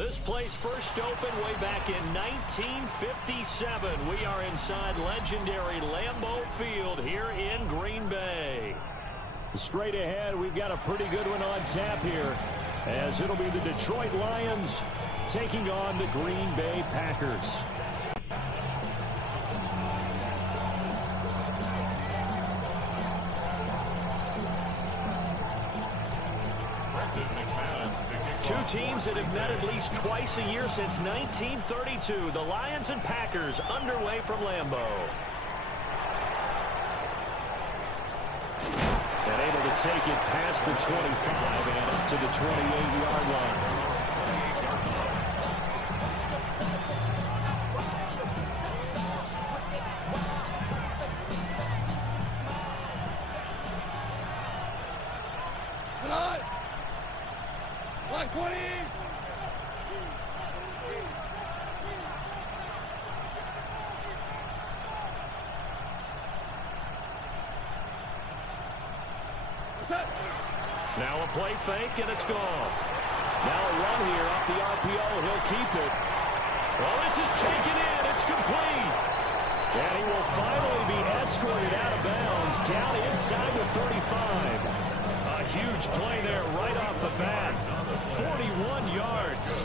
This place first opened way back in 1957. We are inside legendary Lambeau Field here in Green Bay. Straight ahead, we've got a pretty good one on tap here, as it'll be the Detroit Lions taking on the Green Bay Packers. Two teams that have met at least twice a year since 1932. The Lions and Packers underway from Lambeau. And able to take it past the 25 and up to the 28-yard line. Now a play fake, and it's gone. Now a run here off the RPO. He'll keep it. Well, this is taken in. It's complete. And he will finally be escorted out of bounds down inside the 35. A huge play there right off the bat. 41 yards.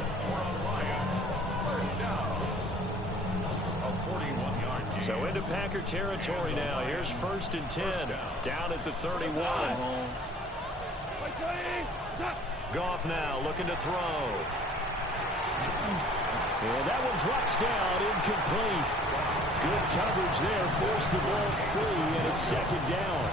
So into Packer territory now. Here's 1st and 10. Down at the 31. Goff now looking to throw. And that one drops down, incomplete. Good coverage there, forced the ball free, and it's 2nd down.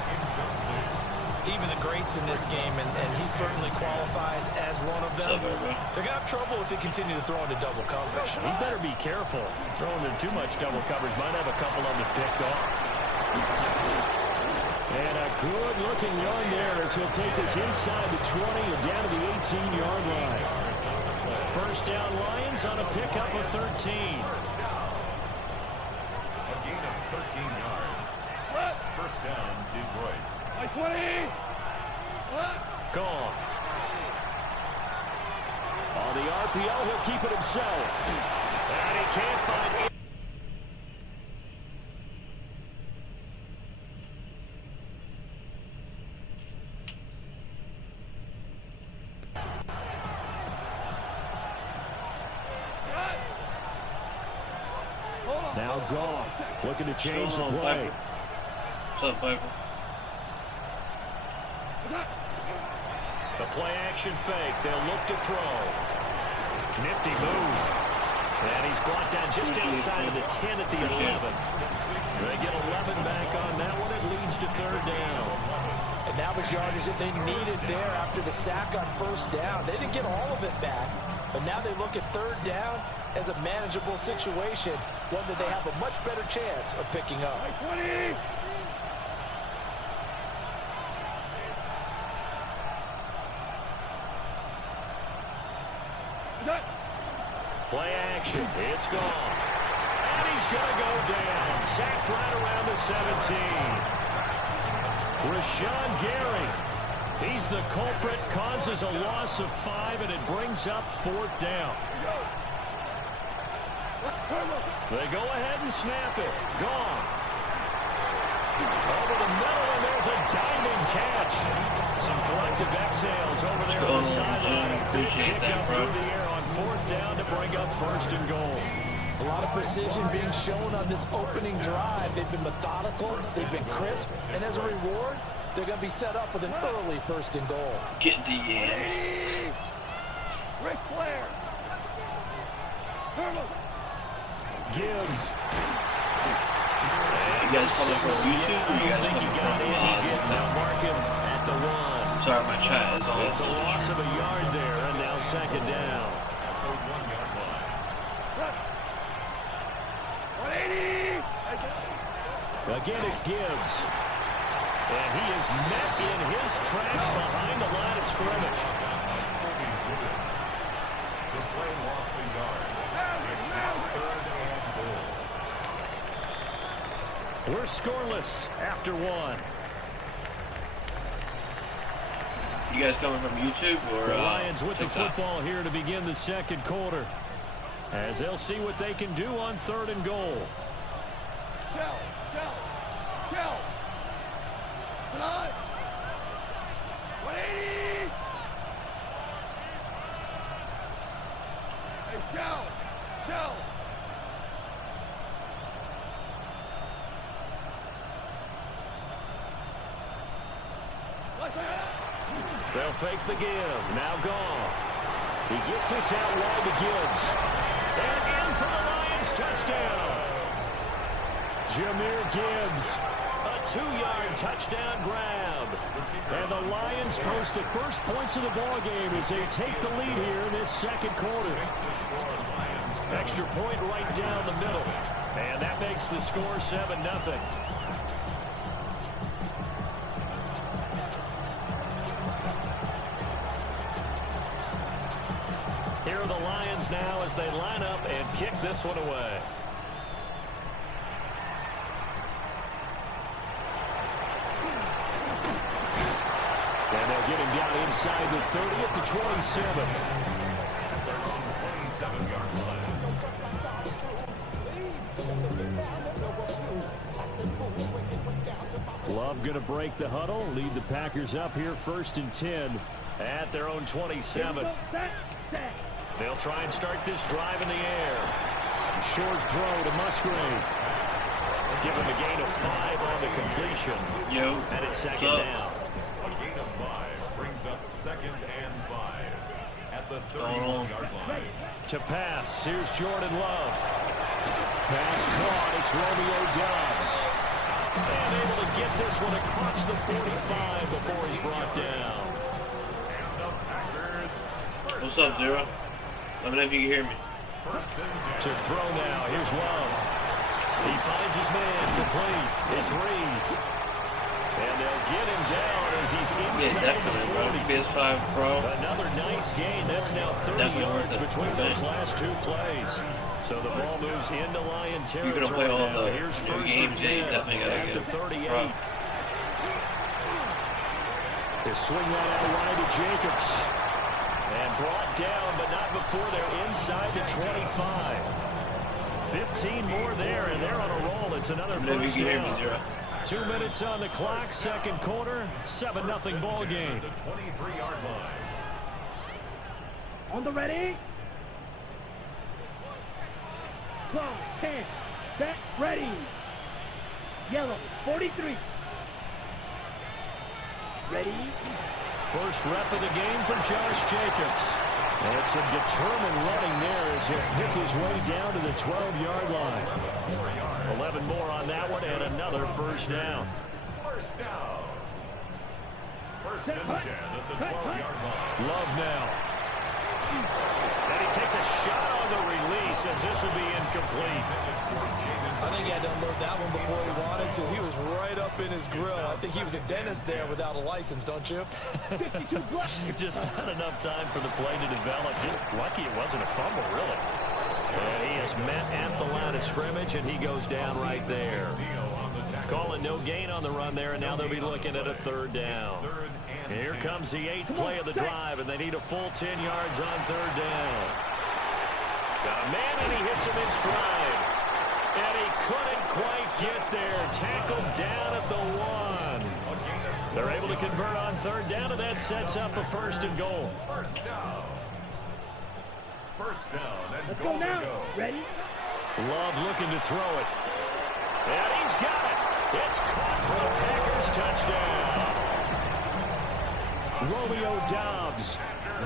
Even the greats in this game, and he certainly qualifies as one of them. They're going to have trouble if they continue to throw into double coverage. He better be careful. Throwing into too much double coverage might have a couple of them picked off. And a good-looking run there as he'll take this inside the 20 and down to the 18-yard line. 1st down Lions on a pickup of 13. A gain of 13 yards. 1st down, Detroit. 20. Gone. On the RPO, he'll keep it himself. And he can't find it. Now Goff looking to change the play. What's up, Piper? The play action fake. They'll look to throw. Nifty move. And he's brought down just outside of the 10 at the 11. They get 11 back on that one. It leads to 3rd down. And that was yardage that they needed there after the sack on 1st down. They didn't get all of it back, but now they look at 3rd down as a manageable situation, one that they have a much better chance of picking up. 20. Play action. It's gone. And he's going to go down. Sacked right around the 17. Rashawn Gary. He's the culprit. Causes a loss of 5, and it brings up 4th down. They go ahead and snap it. Gone. Over the middle, and there's a diving catch. Some collective exhales over there on the sideline. Big kick up through the air on 4th down to bring up 1st and goal. A lot of precision being shown on this opening drive. They've been methodical, they've been crisp, and as a reward, they're going to be set up with an early 1st and goal. Get the Ric Flair. Gibbs. You guys follow from YouTube, or you guys think he got in? He did. Now mark him at the 1. Sorry, my chat is all. It's a loss of a yard there, and now 2nd down. 180. Again, it's Gibbs. And he is met in his tracks behind the line of scrimmage. The play lost a yard. It's now 3rd and goal. We're scoreless after 1. You guys coming from YouTube or The Lions with the TikTok? football here to begin the second quarter, as they'll see what they can do on 3rd and goal. Shell. Tonight. 180. Hey, Shell. Like that. They'll fake the give. Now Goff. He gets this out wide to Gibbs. And in for the Lions touchdown. Jahmyr Gibbs. A 2-yard touchdown grab. And the Lions post the first points of the ball game as they take the lead here in this second quarter. Extra point right down the middle. And that makes the score 7-0. Here are the Lions now as they line up and kick this one away. And they'll get him down inside the 30 at the 27. Love going to break the huddle, lead the Packers up here 1st and 10 at their own 27. They'll try and start this drive in the air. Short throw to Musgrave. Give him a gain of 5 on the completion. Yo. And it's second down. A gain of 5 brings up 2nd and 5 at the 31-yard line. To pass, here's Jordan Love. Pass caught, it's Romeo Doubs. And able to get this one across the 45 before he's brought down. What's up, Zero? Let me know if you can hear me. To throw now, here's Love. He finds his man complete. It's Reed. And they'll get him down as he's Yeah, inside definitely, bro. the 40. PS5 Pro. Another nice gain. That's now 30 Definitely yards worth it. between those last 2 plays. So the ball moves into Lion You're gonna play territory all now. the Here's new 1st and games, yeah, you 10 definitely gotta at get the it. 38. Pro. They swing that out wide to Jacobs. And brought down, but not before they're inside the 25. 15 more there, and they're on a roll. It's another Let me know if first you can hear me, down. Zero. 2 minutes on the clock, second quarter, 7-0 ball game. The 23-yard line. On the ready. Close. 10. Set. Ready. Yellow. 43. Ready. First rep of the game for Josh Jacobs. And some determined running there as he'll pick his way down to the 12-yard line. 11 more on that one and another first down. First down. 1st and 10 at the 12-yard line. Love now. And he takes a shot on the release as this will be incomplete. I think he had to unload that one before he wanted to. He was right up in his grill. I think he was a dentist there without a license, don't you? Just not enough time for the play to develop. Just lucky it wasn't a fumble, really. And he is met at the line of scrimmage, and he goes down right there. Calling no gain on the run there, and now they'll be looking at a 3rd down. And here comes the 8th play of the drive, and they need a full 10 yards on 3rd down. Got a man, and he hits him in stride. And he couldn't quite get there. Tackled down at the 1. They're able to convert on 3rd down, and that sets up a 1st and goal. First down. First down and Let's goal go to now. go. Ready. Love looking to throw it. And he's got it. It's caught for the Packers touchdown. Romeo Doubs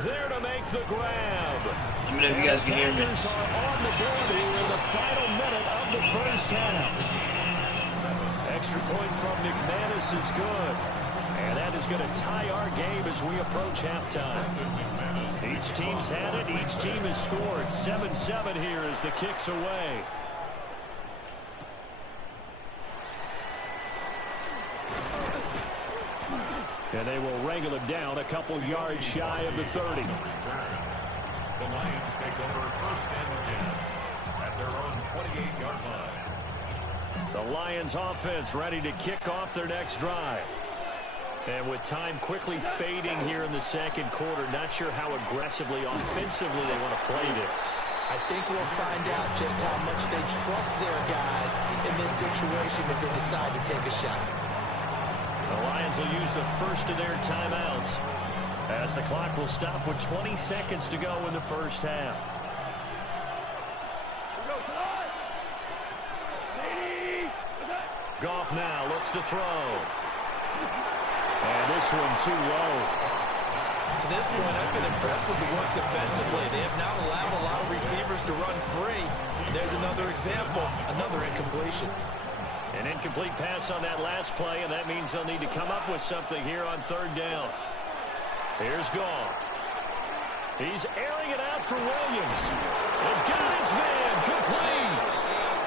there to make the grab. Let me know if you guys can hear me. Packers are on the board here in the final minute of the first half. Extra point from McManus is good. And that is going to tie our game as we approach halftime. Each team's had it. Each team has scored. 7-7 here as the kick's away. And they will wrangle him down a couple yards shy of the 30. The Lions take over 1st and 10 at their own 28-yard line. The Lions offense ready to kick off their next drive. And with time quickly fading here in the second quarter, not sure how aggressively, offensively they want to play this. I think we'll find out just how much they trust their guys in this situation if they decide to take a shot. The Lions will use the first of their timeouts as the clock will stop with 20 seconds to go in the first half. Goff now looks to throw. And this one too low. To this point, I've been impressed with the work defensively. They have not allowed a lot of receivers to run free. And there's another example, another incompletion. An incomplete pass on that last play, and that means they'll need to come up with something here on third down. Here's Goff. He's airing it out for Williams. And got his man complete.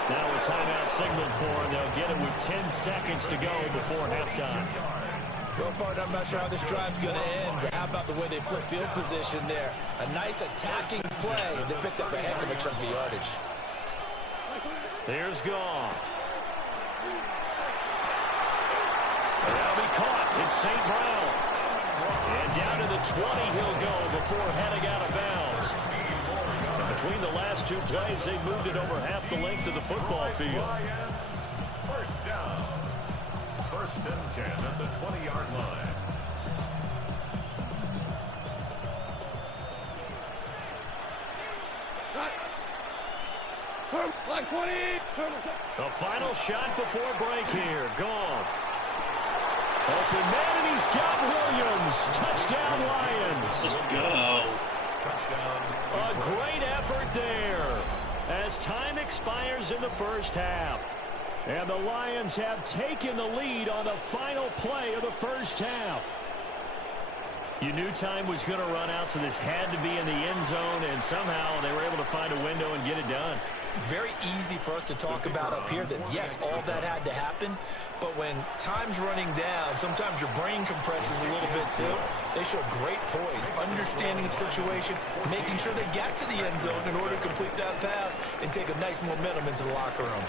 Now a timeout signaled for, and they'll get it with 10 seconds to go before halftime. Well, partner, I'm not sure how this drive's going to end, but how about the way they flip field position there? A nice attacking play. They picked up a heck of a chunk of yardage. There's Goff. That'll be caught. It's St. Brown. And down to the 20 he'll go before heading out of bounds. And between the last two plays, they moved it over half the length of the football field. First down. First and 10 at the 20-yard line. Like 20. The final shot before break here. Goff. Open man, and he's got Williams. Touchdown, Lions. Let's go. Touchdown. A great effort there as time expires in the first half. And the Lions have taken the lead on the final play of the first half. You knew time was going to run out, so this had to be in the end zone, and somehow they were able to find a window and get it done. Very easy for us to talk about up here that, yes, all that had to happen, but when time's running down, sometimes your brain compresses a little bit too. They show great poise, understanding of situation, making sure they got to the end zone in order to complete that pass and take a nice momentum into the locker room.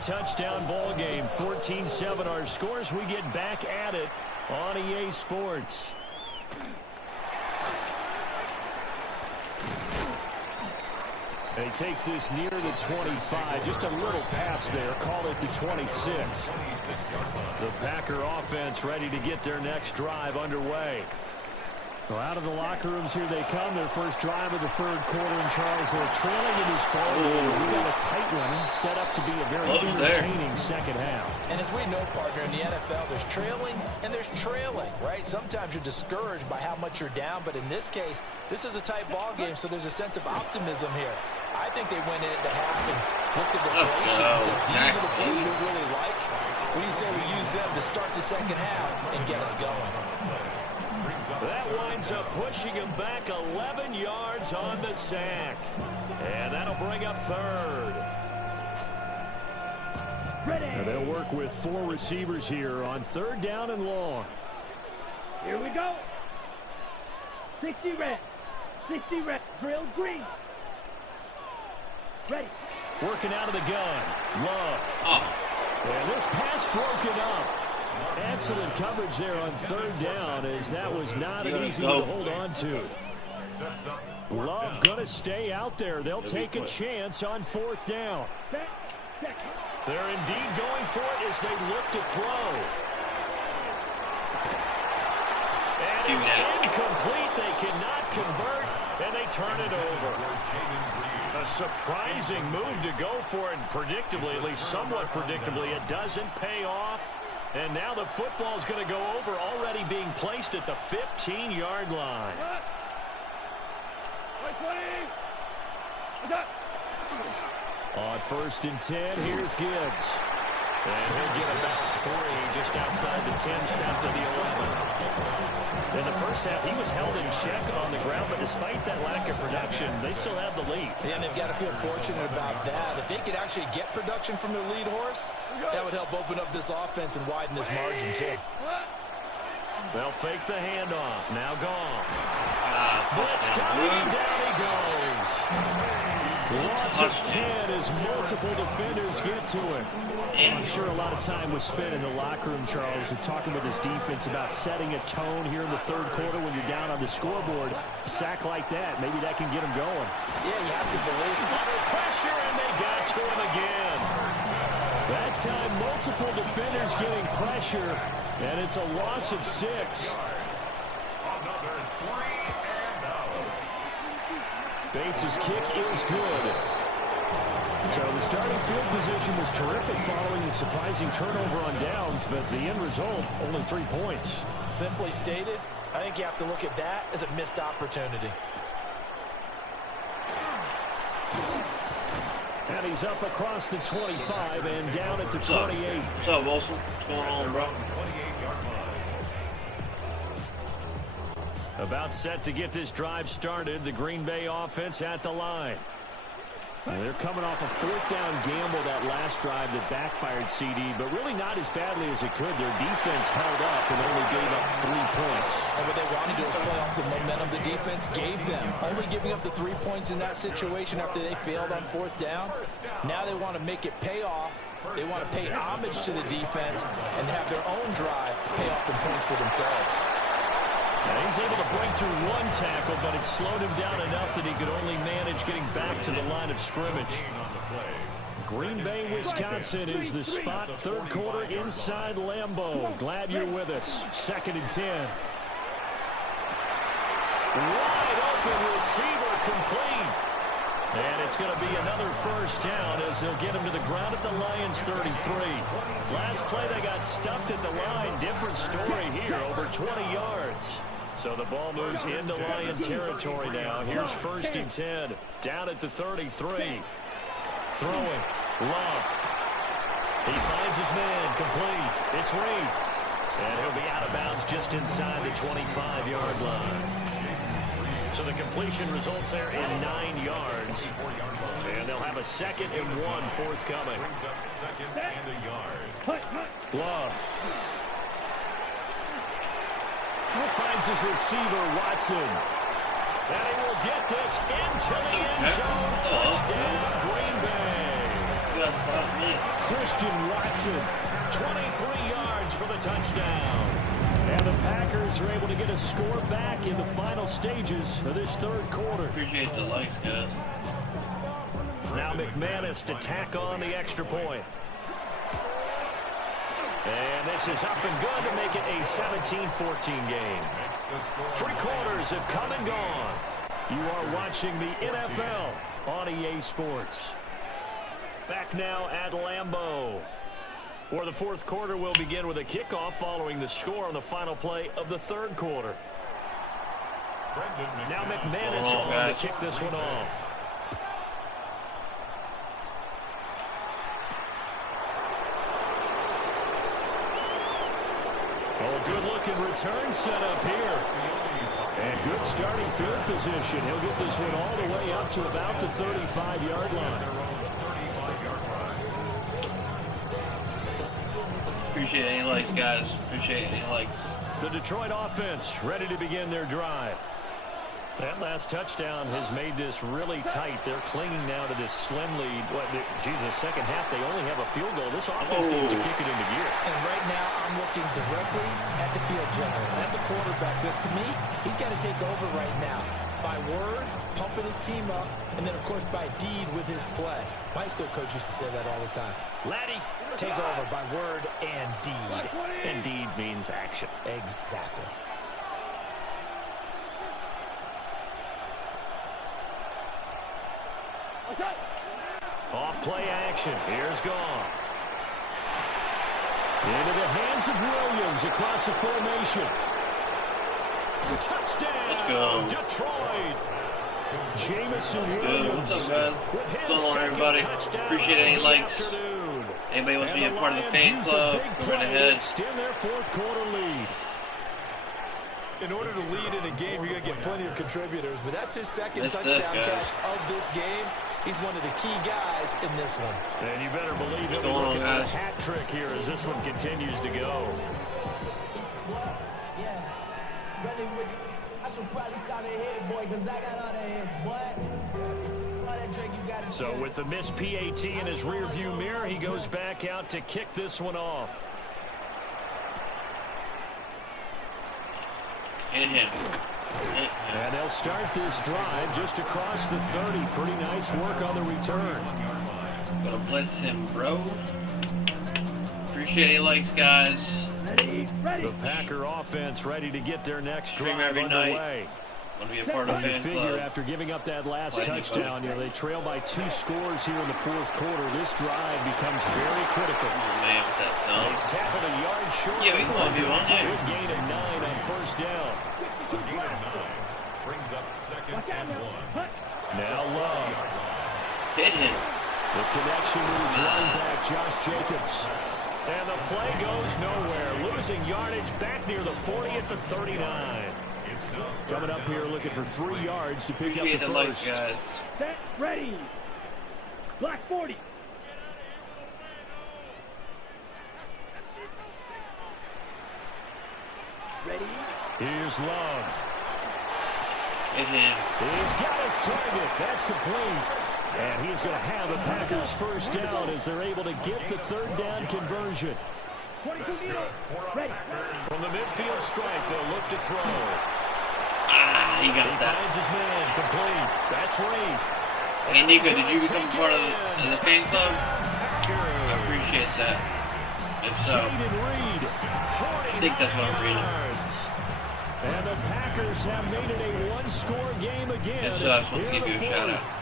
Touchdown ball game, 14-7 our scores. We get back at it on EA Sports. And he takes this near the 25, just a little pass there, call it the 26. The Packer offense ready to get their next drive underway. Well, out of the locker rooms here they come, their first drive of the third quarter, and Charles, they're trailing in this ball game. We got a tight one set up to be a very entertaining second half. And as we know, partner, in the NFL, there's trailing and there's trailing, right? Sometimes you're discouraged by how much you're down, but in this case, this is a tight ball game, so there's a sense of optimism here. I think they went in at the half and looked at the formations and said, these are the plays we really like. What do you say we use them to start the second half and get us going? That winds up pushing him back 11 yards on the sack. And that'll bring up third. And they'll work with 4 receivers here on third down and long. Here we go. 60 red. 60 red. Drill green. Ready. Working out of the gun. Love. Oh. And this pass broken up. Excellent coverage there on third down, as that was not an easy one to hold on to. Love going to stay out there. They'll take a chance on fourth down. They're indeed going for it as they look to throw. And it's incomplete. They cannot convert, and they turn it over. A surprising move to go for it, and predictably, at least somewhat predictably, it doesn't pay off. And now the football is going to go over, already being placed at the 15-yard line. On first and 10, here's Gibbs. And he'll get about 3 just outside the 10, step to the 11. In the first half, he was held in check on the ground, but despite that lack of production, they still have the lead. And they've got to feel fortunate about that. If they could actually get production from their lead horse, that would help open up this offense and widen this margin, too. They'll fake the handoff. Now Goff. Blitz coming. Down he goes. Loss of 10 as multiple defenders get to him. I'm sure a lot of time was spent in the locker room, Charles, with talking with his defense about setting a tone here in the third quarter when you're down on the scoreboard. A sack like that, maybe that can get him going. Yeah, you have to believe it. Under pressure, and they got to him again. That time, multiple defenders getting pressure, and it's a loss of 6. Another 3 and out. Bates' kick is good. So the starting field position was terrific following the surprising turnover on downs, but the end result, only 3 points. Simply stated, I think you have to look at that as a missed opportunity. And he's up across the 25 and down at the 28. What's up, Wilson? What's going on, bro? 28-yard line. About set to get this drive started, the Green Bay offense at the line. And they're coming off a 4th down gamble that last drive that backfired CD, but really not as badly as it could. Their defense held up and only gave up 3 points. And what they wanted to do is play off the momentum the defense gave them. Only giving up the 3 points in that situation after they failed on 4th down. Now they want to make it pay off. They want to pay homage to the defense and have their own drive pay off in points for themselves. Now he's able to break through 1 tackle, but it slowed him down enough that he could only manage getting back to the line of scrimmage. Green Bay, Wisconsin is the spot. Third quarter inside Lambeau. Glad you're with us. 2nd and 10. Wide open receiver complete. And it's going to be another first down as they'll get him to the ground at the Lions 33. Last play they got stuffed at the line. Different story here, over 20 yards. So the ball moves into Lion territory now. Here's 1st and 10. Down at the 33. Throwing. Love. He finds his man. Complete. It's Reed. And he'll be out of bounds just inside the 25-yard line. So the completion results there in 9 yards. And they'll have a 2nd and 1 forthcoming. Love. Finds his receiver, Watson. And he will get this into the end zone. Touchdown, Green Bay. Christian Watson, 23 yards for the touchdown. And the Packers are able to get a score back in the final stages of this third quarter. Appreciate the likes, guys. Now McManus to tack on the extra point. And this is up and good to make it a 17-14 game. 3 quarters have come and gone. You are watching the NFL on EA Sports. Back now at Lambeau, where the fourth quarter will begin with a kickoff following the score on the final play of the third quarter. Now McManus on to kick this one off. Oh, good-looking return set up here. And good starting field position. He'll get this one all the way up to about the 35-yard line. Appreciate any likes, guys. Appreciate any likes. The Detroit offense ready to begin their drive. That last touchdown has made this really tight. They're clinging now to this slim lead. Jesus, second half, they only have a field goal. This offense needs to kick it into gear. And right now, I'm looking directly at the field general, at the quarterback. Because to me, he's got to take over right now. By word, pumping his team up, and then, of course, by deed with his play. My high school coach used to say that all the time. Laddie, take over by word and deed. And deed means action. Exactly. Off play action. Here's Goff. Into the hands of Williams across the formation. Touchdown. Let's go. Detroit. Jamison Williams. What's up, guys? What's going on, everybody? Appreciate any likes. Anybody wants to be a part of the fan club, go right ahead. Extend their fourth quarter lead. In order to lead in a game, you're going to get plenty of contributors, but that's his second That's touchdown this, catch of this game. He's one of the key guys in this one. And you better believe he'll be looking for a hat trick here as this one continues to go. Yeah. Running with I should probably sign a head, boy, because I got all the heads, boy. All that drink you got in So with the missed PAT in his rearview mirror, he goes back out to kick this one off. Hit him. And they'll start this drive just across the 30. Pretty nice work on the return. Gonna blitz him, bro. Appreciate any likes, guys. The Packer offense ready to get their next Stream drive every underway. night. Want to be a part of Well, you fan figure club. after giving up that last Play touchdown, they trail by 2 scores here in the fourth quarter. This drive becomes very critical. Oh, man, with that thumb. He's tackled a yard short. Yeah, we can love you on there. Good gain of 9 on first down. A gain of 9 brings up 2nd and 1. Now Love. Hit him. The connection with his running back, Josh Jacobs. And the play goes nowhere. Losing yardage back near the 40 at the 39. Coming up here looking for 3 yards to pick up the Appreciate the likes, first. guys. Set, ready. Black 40. Ready. Here's Love. Hit him. He's got his target. That's complete. And he's going to have the Packers first down as they're able to get the 3rd down conversion. 22 meters. Ready. From the midfield stripe, they'll look to throw. Ah, he He got that. finds his man complete. That's Reed. Hey, Nico, did you become part of the fan club? I appreciate that. If so, Jaden Reed, 49 I think that's what I'm reading. yards. And the Packers have made it a 1-score game again. If so, I just want to here give in you a the shout fourth. out.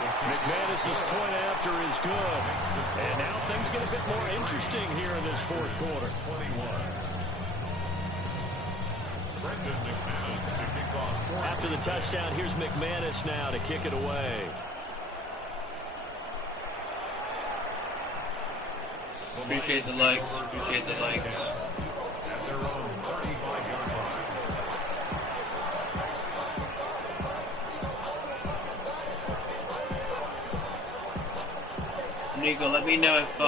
McManus's point after is good. And now things get a bit more interesting here in this fourth quarter. 21. Brendan McManus to kick off. After the touchdown, here's McManus now to kick it away. Appreciate the likes. Appreciate the likes. At their own 35-yard line. Nico, let me know if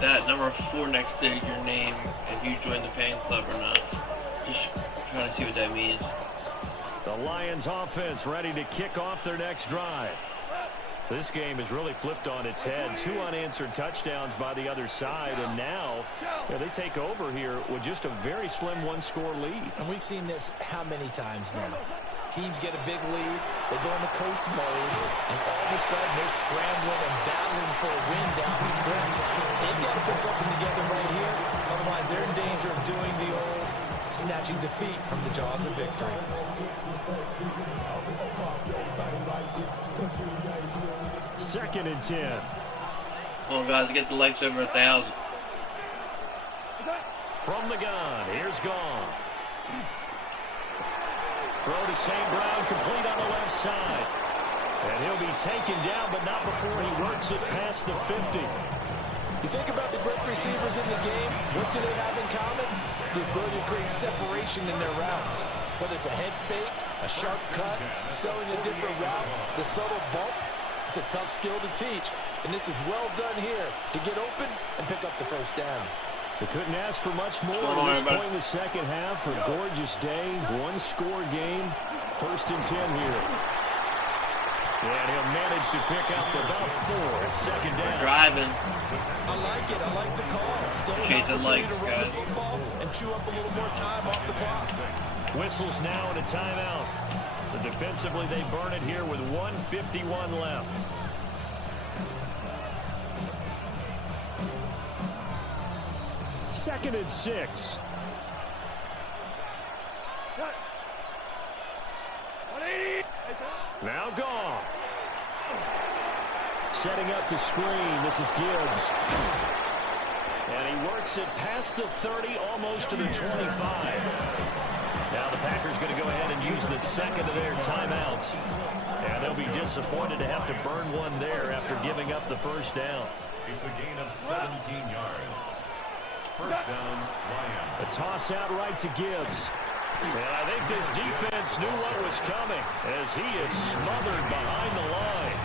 that number 4 next to your name, if you joined the fan club or not. Just trying to see what that means. The Lions offense ready to kick off their next drive. This game has really flipped on its head. 2 unanswered touchdowns by the other side, and now they take over here with just a very slim 1-score lead. And we've seen this how many times now? Teams get a big lead, they go into coast mode, and all of a sudden they're scrambling and battling for a win down the stretch. They've got to put something together right here, otherwise they're in danger of doing the old snatching defeat from the jaws of victory. 2nd and 10. Come on, guys, get the likes over 1,000. From the gun, here's Goff. Throw to St. Brown, complete on the left side. And he'll be taken down, but not before he works it past the 50. You think about the great receivers in the game, what do they have in common? The ability to create separation in their routes. Whether it's a head fake, a sharp cut, selling a different route, the subtle bump, it's a tough skill to teach. And this is well done here to get open and pick up the first down. They couldn't ask for much more Come at on, this everybody. point in the second half. A gorgeous day, 1-score game, 1st and 10 here. And he'll manage to pick up about 4 at 2nd down. Driving. I like it. I like the call. Still an Appreciate the opportunity likes, to run the guys. football and chew up a little more time off the clock. Whistles now and a timeout. So defensively, they burn it here with 1:51 left. Second and 6. Now Goff. Setting up the screen. This is Gibbs. And he works it past the 30, almost to the 25. Now the Packers going to go ahead and use the second of their timeouts. And they'll be disappointed to have to burn one there after giving up the first down. It's a gain of 17 yards. First down, Lions. A toss out right to Gibbs. And I think this defense knew what was coming as he is smothered behind the line.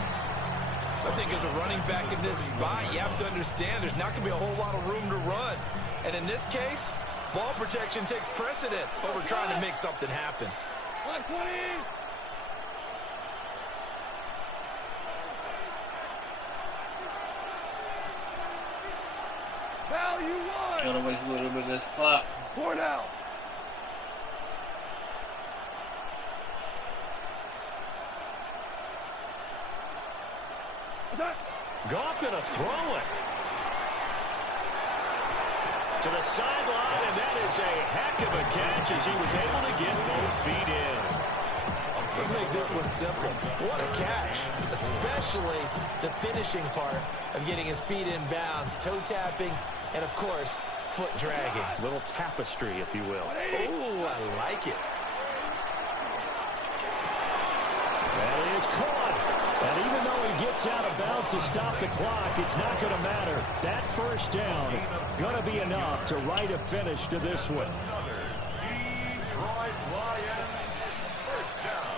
I think as a running back in this spot, you have to understand there's not going to be a whole lot of room to run. And in this case, ball protection takes precedent over trying to make something happen. 120. Value one. Gotta waste a little bit of this clock. 4 now. Attack. Goff going to throw it to the sideline, and that is a heck of a catch as he was able to get both feet in. Let's make this one simple. What a catch, especially the finishing part of getting his feet in bounds, toe tapping, and of course, foot dragging. Little tapestry, if you will. Oh, I like it. And he is caught. And even though he gets out of bounds to stop the clock, it's not going to matter. That first down going to be enough to write a finish to this one. Another Detroit Lions first down.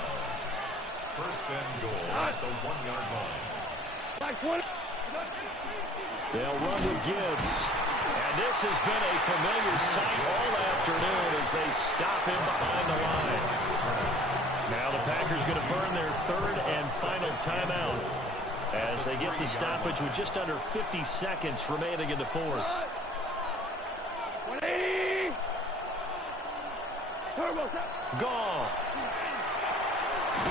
First and goal at the 1-yard line. Like 20. They'll run with Gibbs. And this has been a familiar sight all afternoon as they stop him behind the line. Now the Packers going to burn their third and final timeout as they get the stoppage with just under 50 seconds remaining in the fourth. 180. Turbo. Goff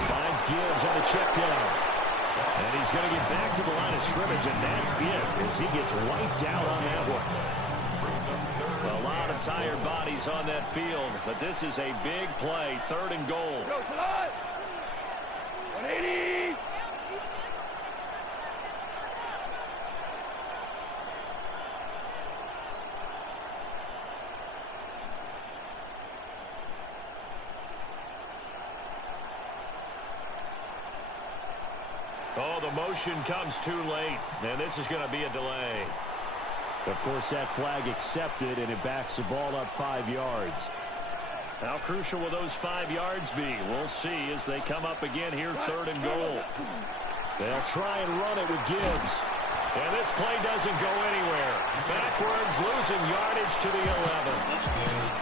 finds Gibbs on a check down. And he's going to get back to the line of scrimmage, and that's it as he gets wiped out on that one. A lot of tired bodies on that field, but this is a big play, third and goal. Go tonight. 180. Oh, the motion comes too late, and this is going to be a delay. Of course, that flag accepted, and it backs the ball up 5 yards. How crucial will those 5 yards be? We'll see as they come up again here, third and goal. They'll try and run it with Gibbs. And this play doesn't go anywhere. Backwards, losing yardage to the 11.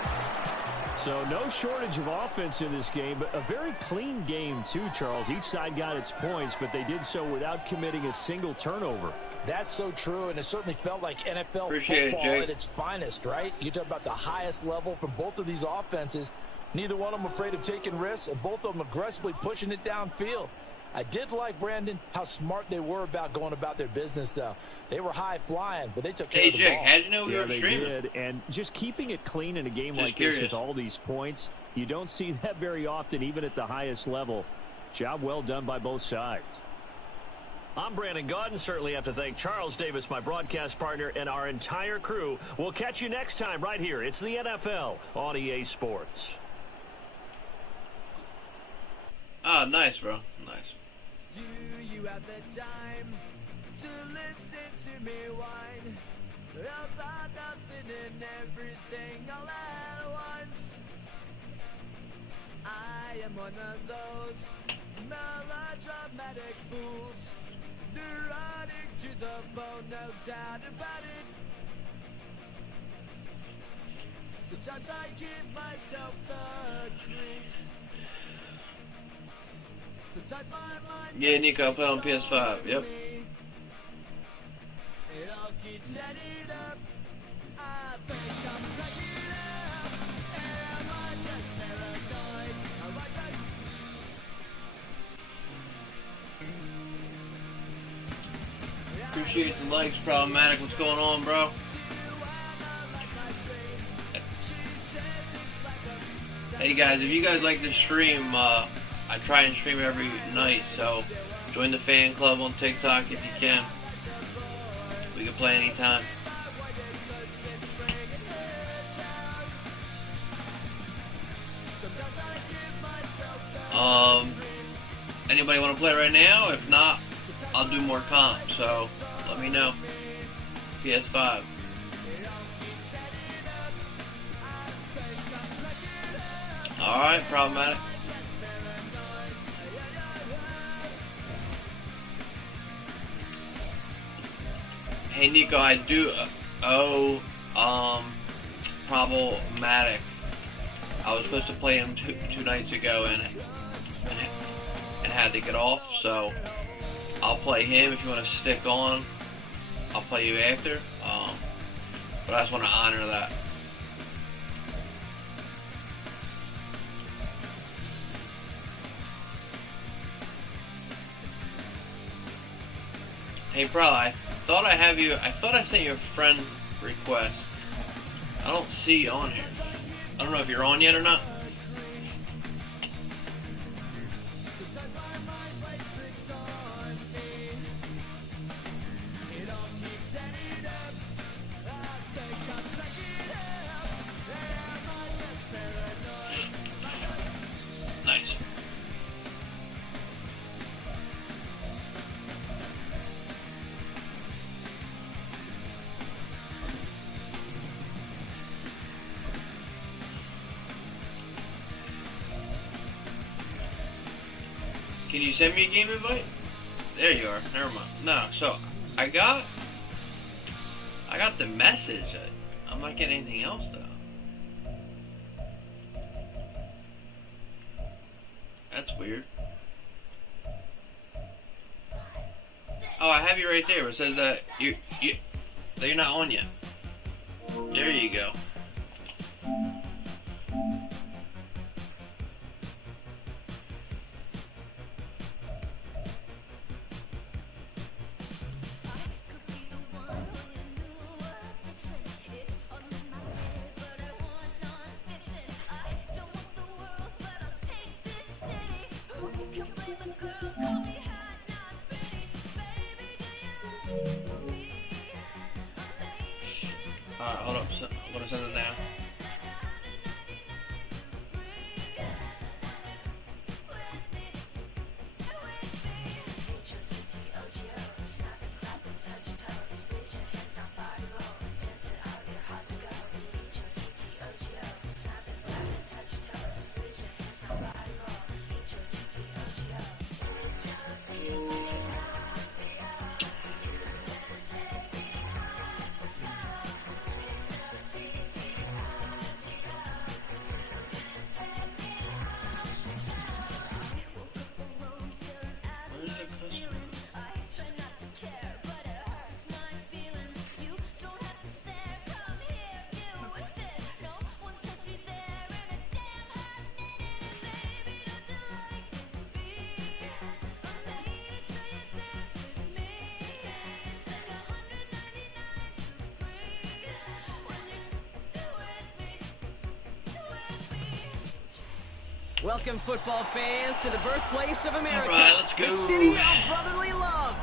So no shortage of offense in this game, but a very clean game too, Charles. Each side got its points, but they did so without committing a single turnover. That's so true, and it certainly felt like NFL Appreciate football it, at its finest, right? You talk about the highest level from both of these offenses. Neither one of them afraid of taking risks, and both of them aggressively pushing it downfield. I did like, Brandon, how smart they were about going about their business, though. They were high-flying, but they took care of the Jake, ball. how'd you know we Yeah, were they streaming? did, and just keeping it clean in a game Just like curious. this with all these points, you don't see that very often, even at the highest level. Job well done by both sides. I'm Brandon Gaudin. Certainly have to thank Charles Davis, my broadcast partner, and our entire crew. We'll catch you next time right here. It's the NFL on EA Sports. Ah, nice, bro. Nice. Do you have the time to listen to me whine about nothing and everything all at once? I am one of those melodramatic fools, neurotic to the bone, no doubt about it. Sometimes I give myself the creeps. Sometimes my mind Yeah, Nico, I'll play on PS5. Yep. it all keeps adding up. I think I'm cracking up. Am I just paranoid? Am I just... Appreciate the likes, Problematic. What's going on, bro? Hey guys, if you guys like this stream, I try and stream every night, so join the fan club on TikTok if you can. We can play anytime. Anybody want to play right now? If not, I'll do more comp, so let me know. PS5. right, problematic. Hey Nico, I do problematic. I was supposed to play him two nights ago and had to get off, so I'll play him. If you want to stick on, I'll play you after. But I just want to honor that. Hey bro, I thought I sent you a friend request. I don't see you on here. I don't know if you're on yet or not. Nice. Can you send me a game invite? There you are. Never mind. No, so I got the message. I'm not getting anything else though. That's weird. Oh, I have you right there. It says that that you're not on yet. There you go. Alright, hold up. So, I'm gonna send it now. Welcome, football fans, to the birthplace of America. All right, let's go. The city of brotherly love.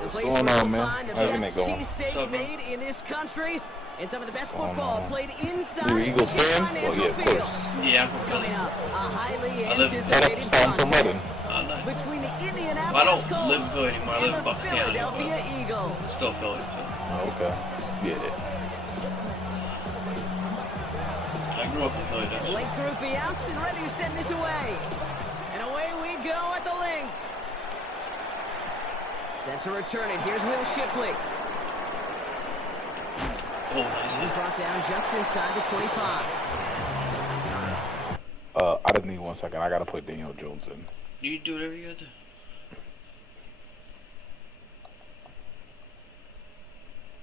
The place where going on, you'll man? find the How's best it going? cheesesteak made in this country, and some of the best football played inside You Eagles this fan? financial Well, yeah, of field. course. Yeah, I'm from Coming Philly. up, a highly I live- anticipated Sound familiar. contest Oh, nice. between the Well, I Indianapolis don't live in Colts Philly anymore. I live in and the Bucks County. Philadelphia Eagles. Still Philly, so. Oh, okay. Yeah. I grew up in Philly, though. Link groupie out and ready to send this away. And away we go at the link. Set to return it. Here's Will Shipley. Oh, He's nice. brought down just inside the 25. I just need 1 second. I gotta put Daniel Jones in. You do whatever you gotta do.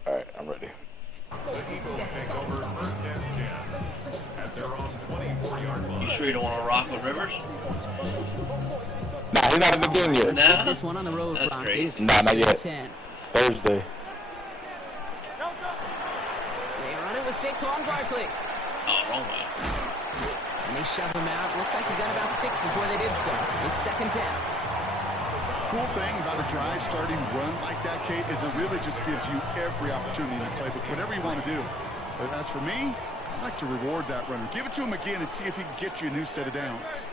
Alright, I'm ready. The Eagles take over first and 10 at their own 24-yard line. You sure you don't want to rock with Rivers? Nah, he's not in the game yet. Nah. This one on the road, That's Brock. great. It is Nah, not first and yet. 10. Thursday. They run it with Saquon Barkley. Oh, wrong way. And they shove him out. Looks like he got about 6 before they did so. It's second down. Cool thing about a drive starting run like that, Kate, is it really just gives you every opportunity in the playbook, whatever you want to do. But as for me, I'd like to reward that runner. Give it to him again and see if he can get you a new set of downs.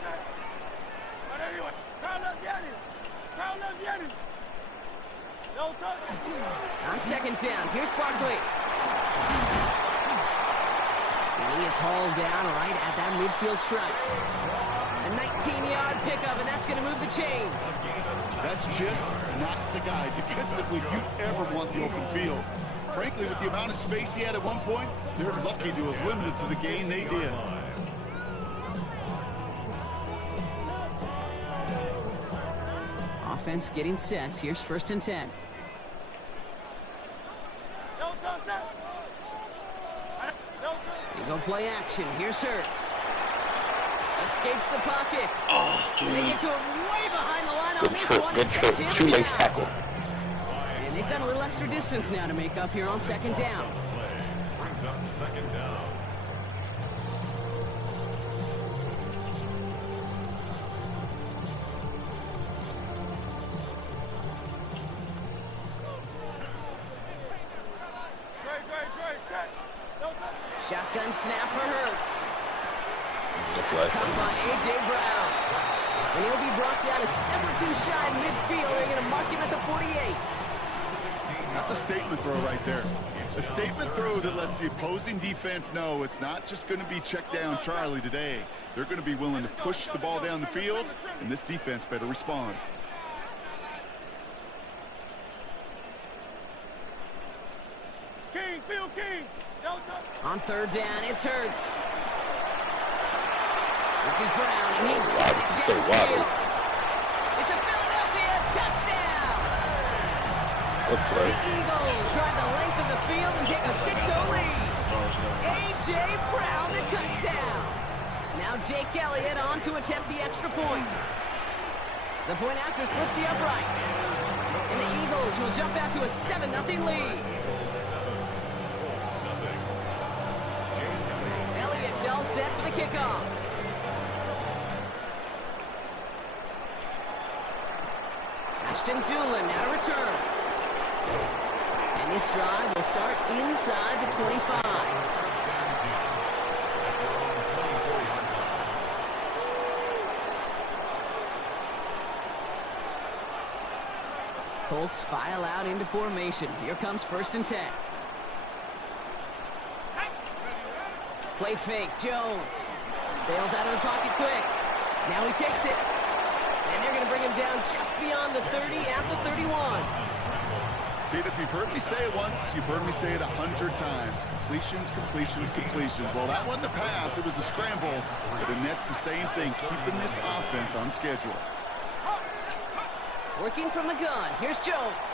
On second down, here's Barkley. And he is hauled down right at that midfield stripe. A 19-yard pickup, and that's going to move the chains. That's just not the guy defensively you'd ever want the open field. Frankly, with the amount of space he had at one point, they're lucky to have limited to the gain they did. Offense getting set. Here's 1st and 10. You go play action. Here's Hurts. Escapes the pocket. Oh, And they dude. get to him way behind the line on Good this trip, one. good It's trip. Jim Shoelace Brown. tackle. And they've got a little extra distance now to make up here on 2nd down. Brings up 2nd down. Shotgun snap for Hurts. Good That's play. caught by A.J. Brown. And he'll be brought down a step or two shy of midfield. They're going to mark him at the 48. That's a statement throw right there. A statement throw that lets the opposing defense know it's not just going to be check down Charlie today. They're going to be willing to push the ball down the field, and this defense better respond. King, Phil King. On 3rd down, it's Hurts. This is Brown, and he's Wow, got this it is so downfield. wild. It's a Philadelphia touchdown! Good play. The Eagles drive the length of the field and take a 6-0 lead. A.J. Brown, the touchdown. Now Jake Elliott on to attempt the extra point. The point after splits the upright. And the Eagles will jump out to a 7-0 lead. Elliott's all set for the kickoff. Ashton Doolin now to return. And this drive will start inside the 25. Colts file out into formation. Here comes 1st and 10. Play fake, Jones. Bails out of the pocket quick. Now he takes it. And they're going to bring him down just beyond the 30 at the 31. Kid, if you've heard me say it once, you've heard me say it 100 times. Completions, completions, completions. Well, that wasn't a pass. It was a scramble. But the Nets the same thing, keeping this offense on schedule. Working from the gun. Here's Jones.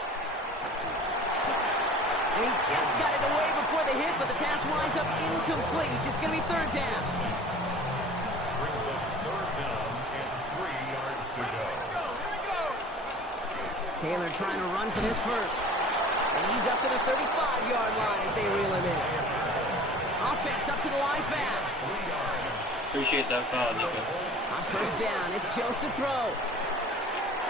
And he just got it away before the hit, but the pass winds up incomplete. It's going to be 3rd down. Brings up 3rd down and 3 yards to go. Taylor trying to run for this first. And he's up to the 35-yard line as they reel him in. Offense up to the line fast. Appreciate that foul, Nico. On 1st down, it's Jones to throw.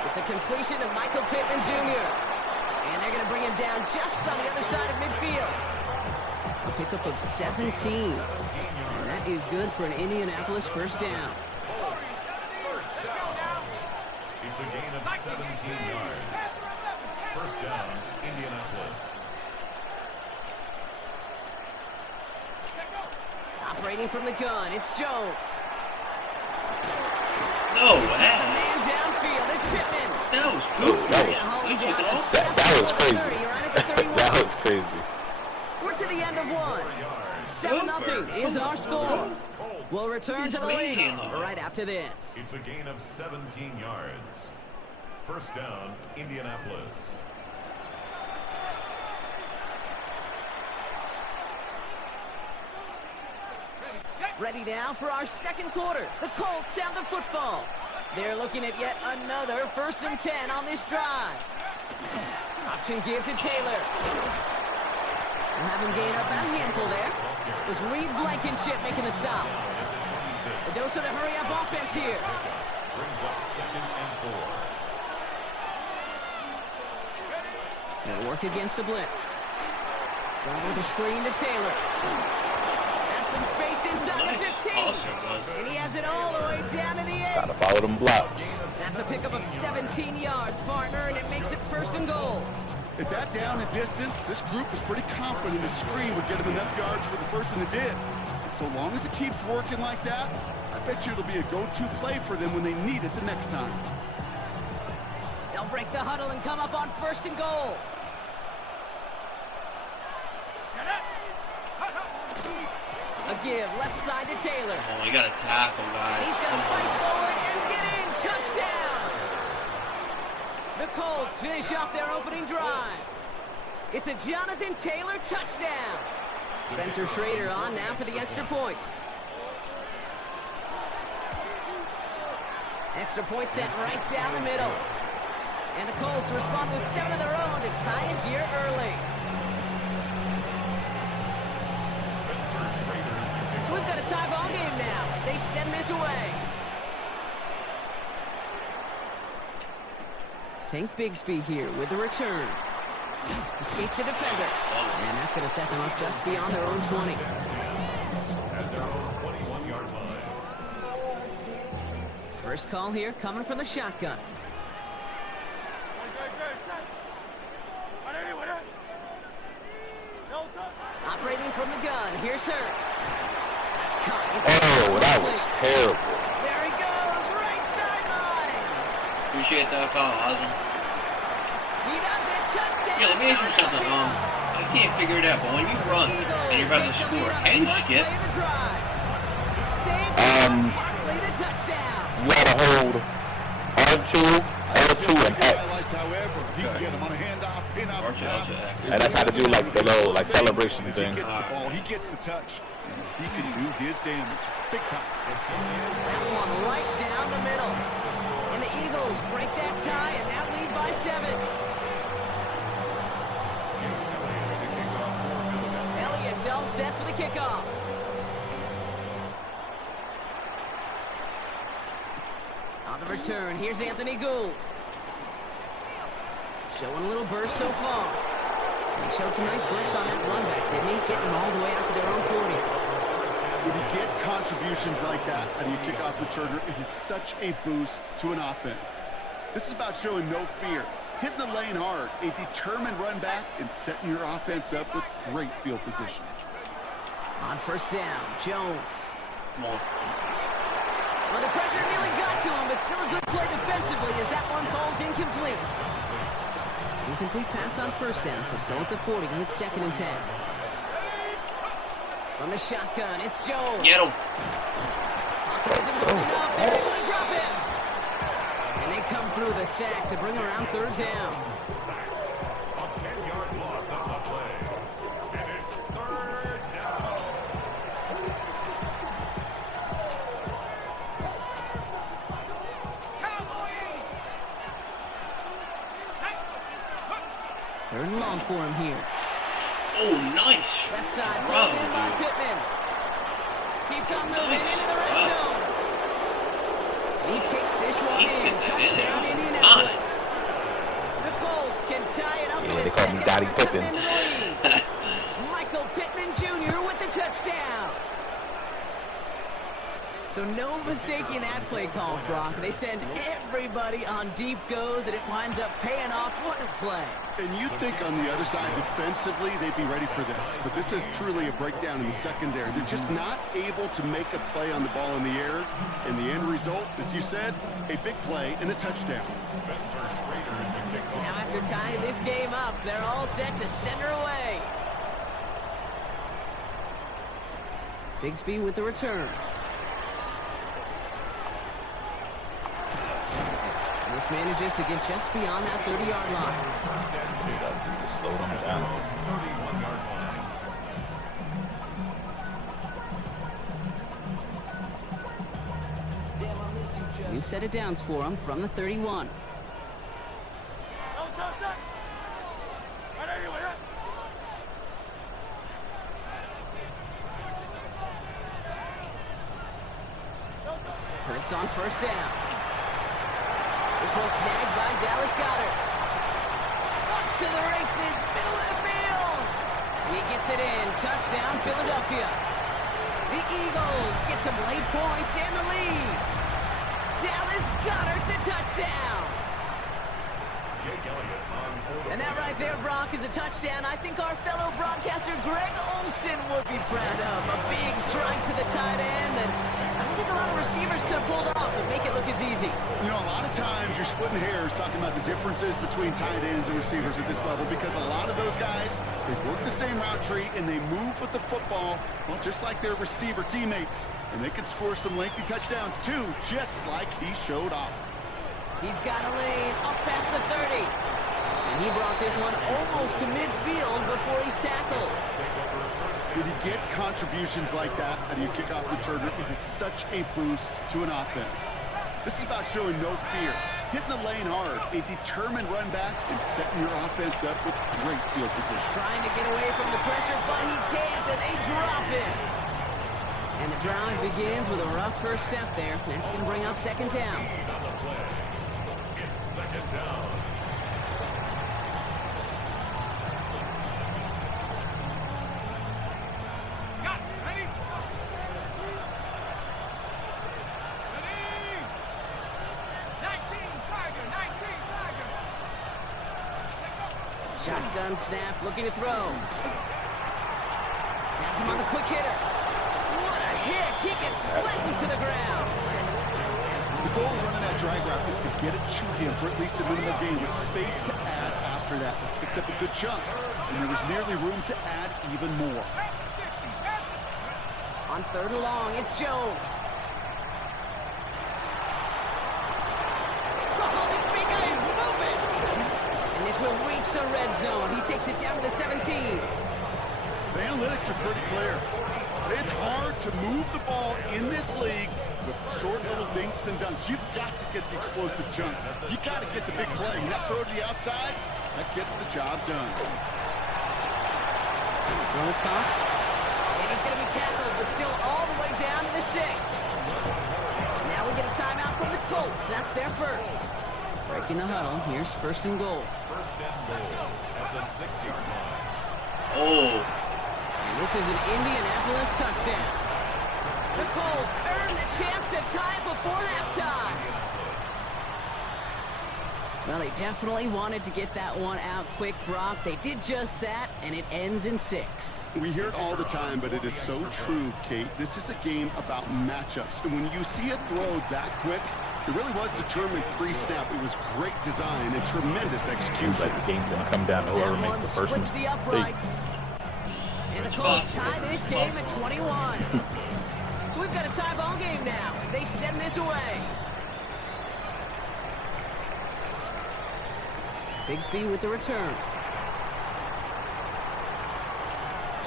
It's a completion of Michael Pittman Jr. And they're going to bring him down just on the other side of midfield. A pickup of 17. And that is good for an Indianapolis 1st down. First down. It's a gain of 17 yards. 1st down, Indianapolis. Operating from the gun, it's Jones. No It's a way. man downfield. It's Pittman. That was Oh, good. that They're was- gonna hold him They took down it to off. That was crazy. 30, right at the 31. That was crazy. We're to the end of one. 7-0 is our score. We'll return to the league right after this. It's a gain of 17 yards. 1st down, Indianapolis. Ready now for our 2nd quarter. The Colts have the football. They're looking at yet another 1st and 10 on this drive. Option give to Taylor. We'll have him gain up a handful there. It was Reed Blankenship making the stop. A dose of the hurry-up offense here. Brings up 2nd and 4. They'll work against the blitz. Double the screen to Taylor. Has some space inside the 15. And he has it all the way down to the 8. Gotta follow them blocks. That's a pickup of 17 yards, partner, and it makes it 1st and goal. At that down and distance, this group was pretty confident the screen would get him enough yards for the 1st, and it did. And so long as it keeps working like that, I bet you it'll be a go-to play for them when they need it the next time. They'll break the huddle and come up on 1st and goal. A give left side to Taylor. Oh, he got a tackle, guys. He's going to fight forward and get in. Touchdown! The Colts finish off their opening drive. It's a Jonathan Taylor touchdown. Spencer Schrader on now for the extra point. Extra point sent right down the middle. And the Colts respond with 7 of their own to tie it here early. So we've got a tie ball game now as they send this away. Tank Bigsby here with the return. Escapes a defender. And that's going to set them up just beyond their own 20. At their own 21-yard line. First call here coming from the shotgun. Operating from the gun. Here's Hurts. That's caught. Oh, that was terrible. There he goes. Right sideline. Appreciate that foul, Osmond. He does it. Touchdown. Yeah, let me ask you something. I can't figure it out, but when you run and you're about to score, how do you skip? You gotta hold R2 and X. However, he can get him on a handoff, pin up, pass. And that's how to do like the little like celebration thing. He gets the ball, he gets the touch. He can do his damage. Big time. That one right down the middle. And the Eagles break that tie and now lead by 7. Elliott's all set for the kickoff. On the return, here's Anthony Gould. Showing a little burst so far. And he showed some nice bursts on that run back, didn't he? Getting them all the way out to their own 40. When you get contributions like that out of your kickoff returner, it is such a boost to an offense. This is about showing no fear, hitting the lane hard, a determined run back, and setting your offense up with great field position. On first down, Jones. Come on. Well, the pressure nearly got to him, but still a good play defensively as that one falls incomplete. Incomplete pass on first down, so still at the 40 with 2nd and 10. From the shotgun, it's Jones. Get him. Pocket isn't holding up. They're able to drop it. And they come through the sack to bring around 3rd down. A 10-yard loss on the play. And it's 3rd down. Third and long for him here. Oh, nice. Left side, Bravo, pulled in by dude. Pittman. Keeps on moving into the red zone. He takes this one in. Touchdown, Indianapolis. The Colts can tie it up in they the call me second. Daddy after Pittman. coming into the lead. Michael Pittman Jr. with the touchdown. So no mistaking that play call, Brock. They send everybody on deep goes, and it winds up paying off. What a play. And you'd think on the other side defensively they'd be ready for this, but this is truly a breakdown in the secondary. They're just not able to make a play on the ball in the air, and the end result, as you said, a big play and a touchdown. Spencer Schrader in the kickoff. Now after tying this game up, they're all set to send her away. Bigsby with the return. This manages to get just beyond that 30-yard line. Just slow them down. 31-yard line. We've set it downs for him from the 31. Hurts on first down. This one snagged by Dallas Goedert. Off to the races, middle of the field. He gets it in. Touchdown, Philadelphia. The Eagles get some late points and the lead. Dallas Goedert, the touchdown. Jake Elliott on hold. And that right there, Brock, is a touchdown I think our fellow broadcaster Greg Olsen would be proud of. A big strike to the tight end that I don't think a lot of receivers could have pulled off and make it look as easy. You know, a lot of times you're splitting hairs talking about the differences between tight ends and receivers at this level because a lot of those guys, they work the same route tree and they move with the football, well, just like their receiver teammates. And they can score some lengthy touchdowns too, just like he showed off. He's got a lane up past the 30. And he brought this one almost to midfield before he's tackled. When you get contributions like that out of your kickoff returner, it is such a boost to an offense. This is about showing no fear, hitting the lane hard, a determined run back, and setting your offense up with great field position. Trying to get away from the pressure, but he can't, and they drop it. And the drive begins with a rough first step there. That's going to bring up second down. It's second down. Shotgun snap, looking to throw. Has him on the quick hitter. What a hit! He gets flattened to the ground. The goal of running that drag route is to get it to him for at least a minimal gain with space to add after that. He picked up a good chunk, and there was nearly room to add even more. On third and long, it's Jones. Oh, this big guy is moving! And this will reach the red zone. He takes it down to the 17. The analytics are pretty clear. It's hard to move the ball in this league with short little dinks and dunks. You've got to get the explosive chunk. You got to get the big play. And that throw to the outside, that gets the job done. Rose caught. And he's going to be tackled, but still all the way down to the 6. Now we get a timeout from the Colts. That's their first. Breaking the huddle. Here's first and goal. First and goal at the 6-yard line. Oh. And this is an Indianapolis touchdown. The Colts earn the chance to tie before halftime. Well, they definitely wanted to get that one out quick, Brock. They did just that, and it ends in 6. We hear it all the time, but it is so true, Kate. This is a game about matchups. And when you see a throw that quick, it really was determined pre-snap. It was great design and tremendous execution. Seems like the game's going to come down to whoever That makes one the first splits mistake. the uprights. And the Colts tie this game at 21. So we've got a tie ball game now as they send this away. Bigsby with the return.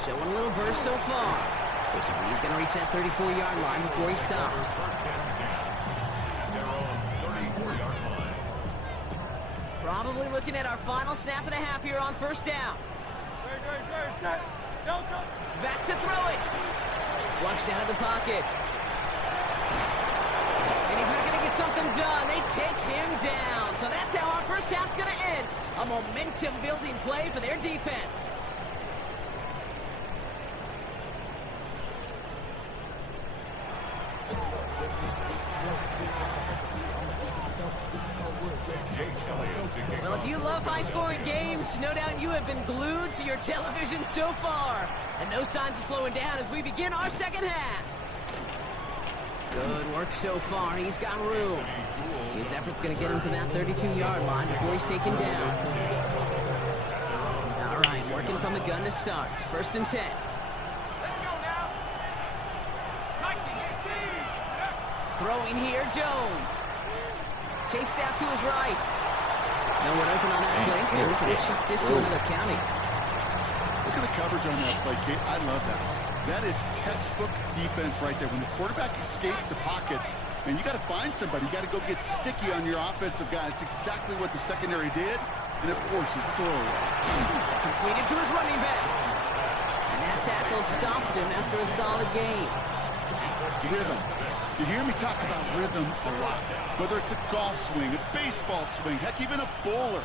Showing a little burst so far. He's going to reach that 34-yard line before he stops. First and 10. Their own 34-yard line. Probably looking at our final snap of the half here on first down. Back to throw it. Flushed out of the pocket. And he's not going to get something done. They take him down. So that's how our first half's going to end. A momentum-building play for their defense. Well, if you love high-scoring games, no doubt you have been glued to your television so far. And no signs of slowing down as we begin our second half. Good work so far. He's got room. His effort's going to get him to that 32-yard line before he's taken down. All right, working from the gun to start. First and 10. Throwing here, Jones. Chased out to his right. No one open on that play, so he's going to chuck this to another county. Look at the coverage on that play, Kate. I love that. That is textbook defense right there. When the quarterback escapes the pocket, and you got to find somebody. You got to go get sticky on your offensive guy. It's exactly what the secondary did, and of course, is the throwaway. Completed to his running back. And that tackle stops him after a solid gain. Rhythm. You hear me talk about rhythm a lot. Whether it's a golf swing, a baseball swing, heck, even a bowler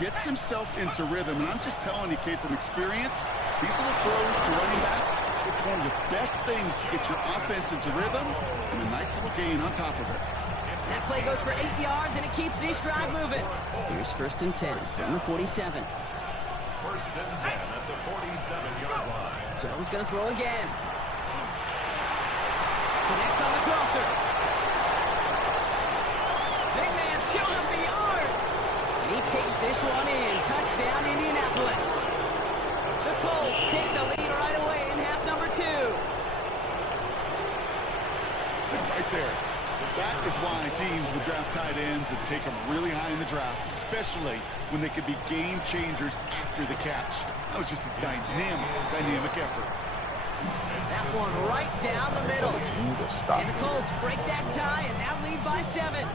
gets himself into rhythm. And I'm just telling you, Kate, from experience, these little throws to running backs, it's one of the best things to get your offense into rhythm and a nice little gain on top of it. That play goes for 8 yards, and it keeps this drive moving. Here's first and 10 from the 47. First and 10 at the 47-yard line. Jones going to throw again. Connects on the crosser. Big man showing up the yards. And he takes this one in. Touchdown, Indianapolis. The Colts take the lead right away in half number 2. Right there. That is why teams will draft tight ends and take them really high in the draft, especially when they could be game changers after the catch. That was just a dynamic effort. That one right down the middle. And the Colts break that tie and now lead by 7.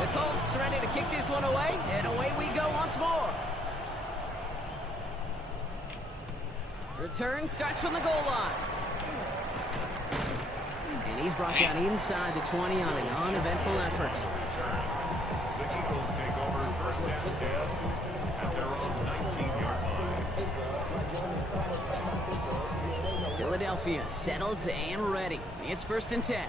The Colts ready to kick this one away, and away we go once more. Return starts from the goal line. And he's brought down inside the 20 on an uneventful effort. The Eagles take over first and 10 at their own 19-yard line. Philadelphia settled and ready. It's first and 10.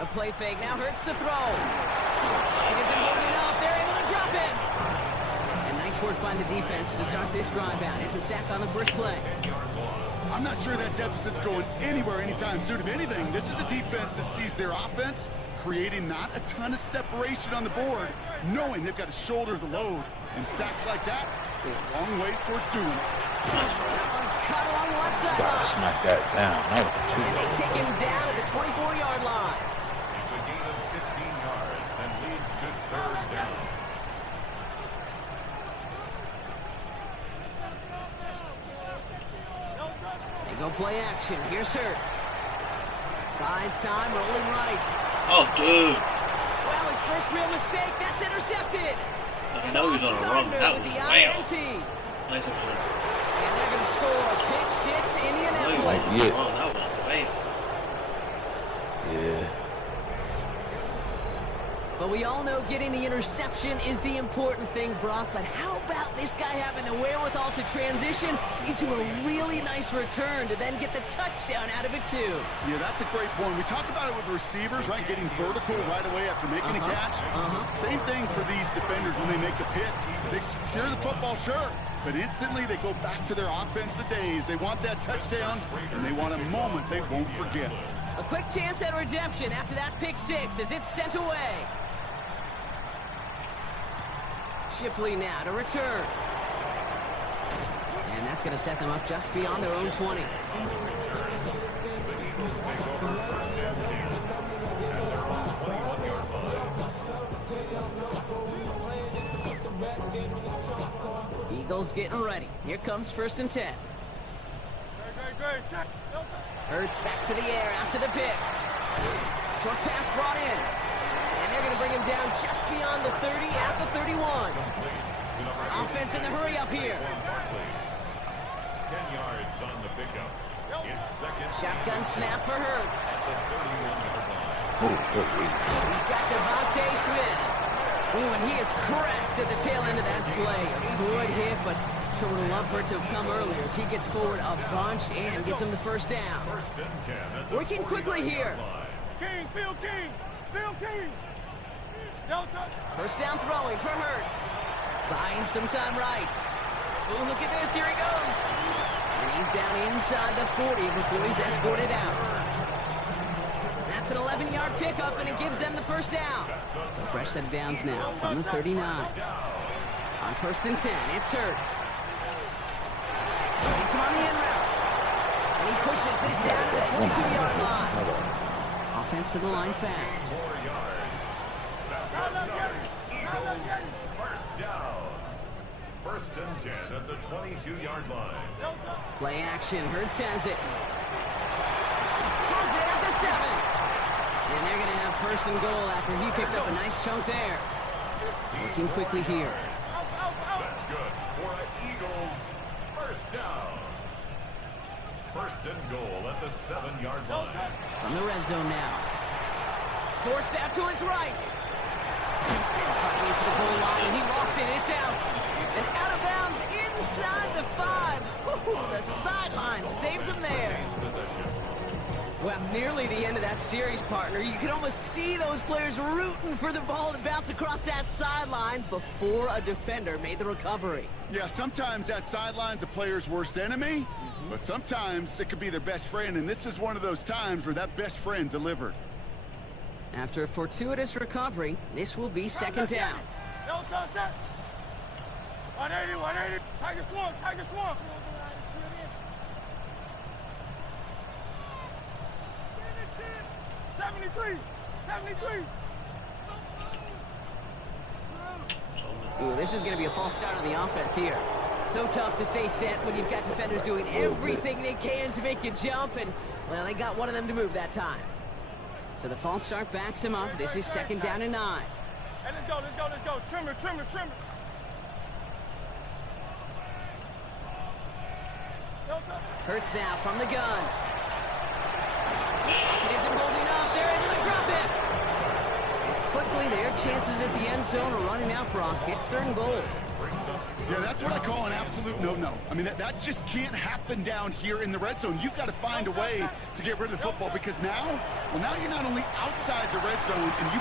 A play fake now hurts the throw. It isn't moving up. They're able to drop it. And nice work by the defense to start this drive out. It's a sack on the first play. I'm not sure that deficit's going anywhere anytime soon. If anything, this is a defense that sees their offense creating not a ton of separation on the board, knowing they've got to shoulder the load. And sacks like that go a long ways towards doing it. That one's cut along the left Gotta sideline. smack that down. That was too And they low. take him down at the 24-yard line. It's a gain of 15 yards and leads to third down. They go play action. Here's Hurts. Buys time, rolling right. Oh, dude. Well, his first real mistake. That's intercepted. I know he's on a run. Gardner That with was the wow. INT. Nice of him. And they're going to score pick 6, Indianapolis. Yeah. Oh, that was bam. Yeah. But we all know getting the interception is the important thing, Brock. But how about this guy having the wherewithal to transition into a really nice return to then get the touchdown out of it, too? Yeah, that's a great point. We talk about it with receivers, right? Getting vertical right away after making a catch. Same thing for these defenders when they make the pick. They secure the football, sure, but instantly they go back to their offensive days. They want that touchdown, and they want a moment they won't forget. A quick chance at redemption after that pick 6 as it's sent away. Shipley now to return. And that's going to set them up just beyond their own 20. The Eagles take over first and 10 at their own 21-yard line. Eagles getting ready. Here comes first and 10. Hurts back to the air after the pick. Short pass brought in. And they're going to bring him down just beyond the 30 at the 31. Offense in the hurry up here. 10 yards on the pickup. It's second. Shotgun snap for Hurts. The 31-yard line. Oh, good read. He's got Devontae Smith. Ooh, and he is cracked at the tail end of that play. A good hit, but sure would have loved for it to have come earlier as he gets forward a bunch and gets him the first down. First and 10 at the Working quickly here. 40-yard line. King, Phil King, Phil King. Delta. First down throwing for Hurts. Buying some time right. Ooh, look at this. Here he goes. And he's down inside the 40 before he's escorted out. That's an 11-yard pickup, and it gives them the first down. So fresh set of downs now from the 39. On first and 10, it's Hurts. It's him on the in route. And he pushes this down to the 22-yard line. Offense to the line fast. 4 yards. That's another Eagles first down. First and 10 at the 22-yard line. Play action. Hurts has it. Has it at the 7. And they're going to have first and goal after he picked up a nice chunk there. Working quickly here. That's good for an Eagles first down. First and goal at the 7-yard line. From the red zone now. Forced out to his right. Fighting for the goal line, and he lost it. It's out. And out of bounds inside the 5. Ooh, the sideline saves him there. Well, nearly the end of that series, partner. You can almost see those players rooting for the ball to bounce across that sideline before a defender made the recovery. Yeah, sometimes that sideline's a player's worst enemy, but sometimes it could be their best friend, and this is one of those times where that best friend delivered. After a fortuitous recovery, this will be second down. 180, 180. Tiger Swamp, Tiger Swamp. 73, 73. Ooh, this is going to be a false start on the offense here. So tough to stay set when you've got defenders doing everything they can to make you jump, and, well, they got one of them to move that time. So the false start backs him up. This is second down and 9. Hey, let's go, let's go, let's go. Trimmer, trimmer, trimmer. Hurts now from the gun. It isn't holding up. They're able to drop it. Quickly, their chances at the end zone are running out, Brock. It's third and goal. Yeah, that's what I call an absolute no-no. I mean, that just can't happen down here in the red zone. You've got to find a way to get rid of the football because now you're not only outside the red zone and you...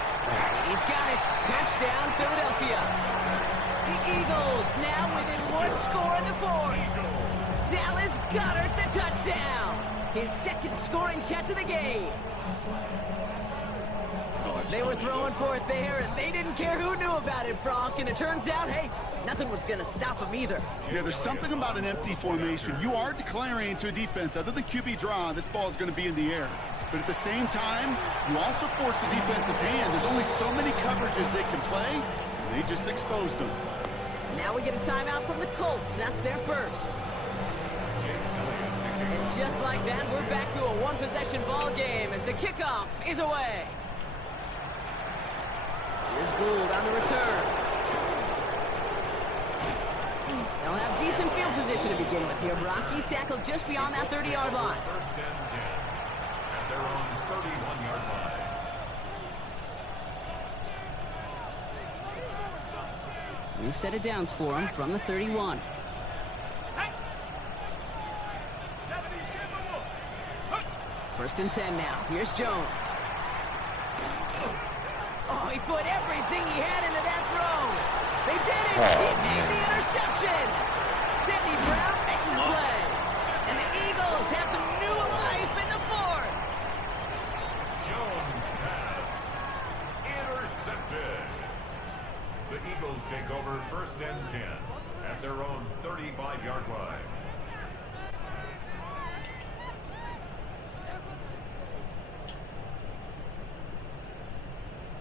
He's got it. Touchdown, Philadelphia. The Eagles now within one score in the fourth. Dallas Goedert the touchdown. His second scoring catch of the game. They were throwing for it there, and they didn't care who knew about it, Brock. And it turns out, hey, nothing was going to stop them either. Yeah, there's something about an empty formation. You are declaring to a defense, other than QB draw, this ball is going to be in the air. But at the same time, you also force the defense's hand. There's only so many coverages they can play, and they just exposed them. Now we get a timeout from the Colts. That's their first. And just like that, we're back to a one-possession ball game as the kickoff is away. Here's Gould on the return. They'll have decent field position to begin with here. Brock, he's tackled just beyond that 30-yard line. First and 10 at their own 31-yard line. We've set it downs for him from the 31. First and 10 now. Here's Jones. Oh, he put everything he had into that throw. They did it. He made the interception. Sidney Brown makes the play. And the Eagles have some new life in the fourth. Jones pass. Intercepted. The Eagles take over first and 10 at their own 35-yard line.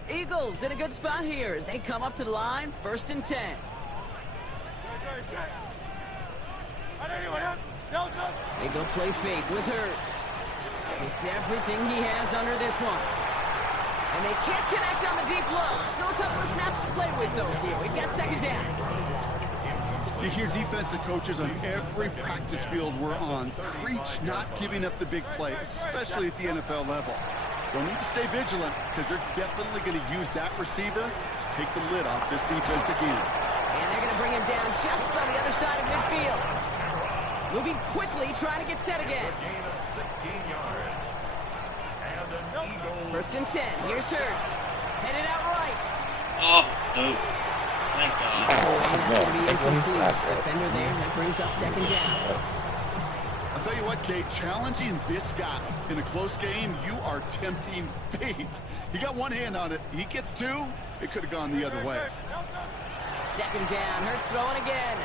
Eagles in a good spot here as they come up to the line. First and 10. They go play fake with Hurts. It's everything he has under this one. And they can't connect on the deep low. Still a couple of snaps to play with, though, here. We've got second down. You hear defensive coaches on every practice field we're on preach not giving up the big play, especially at the NFL level. They'll need to stay vigilant because they're definitely going to use that receiver to take the lid off this defense again. And they're going to bring him down just on the other side of midfield. Moving quickly, trying to get set again. Gain of 16 yards. And an Eagles. First and 10. Here's Hurts. Headed out right. Oh, no. Thank God. And that's going to be incomplete. Defender there. That brings up second down. I'll tell you what, Kate, challenging this guy in a close game, you are tempting fate. He got one hand on it. He gets two. It could have gone the other way. Second down. Hurts throwing again.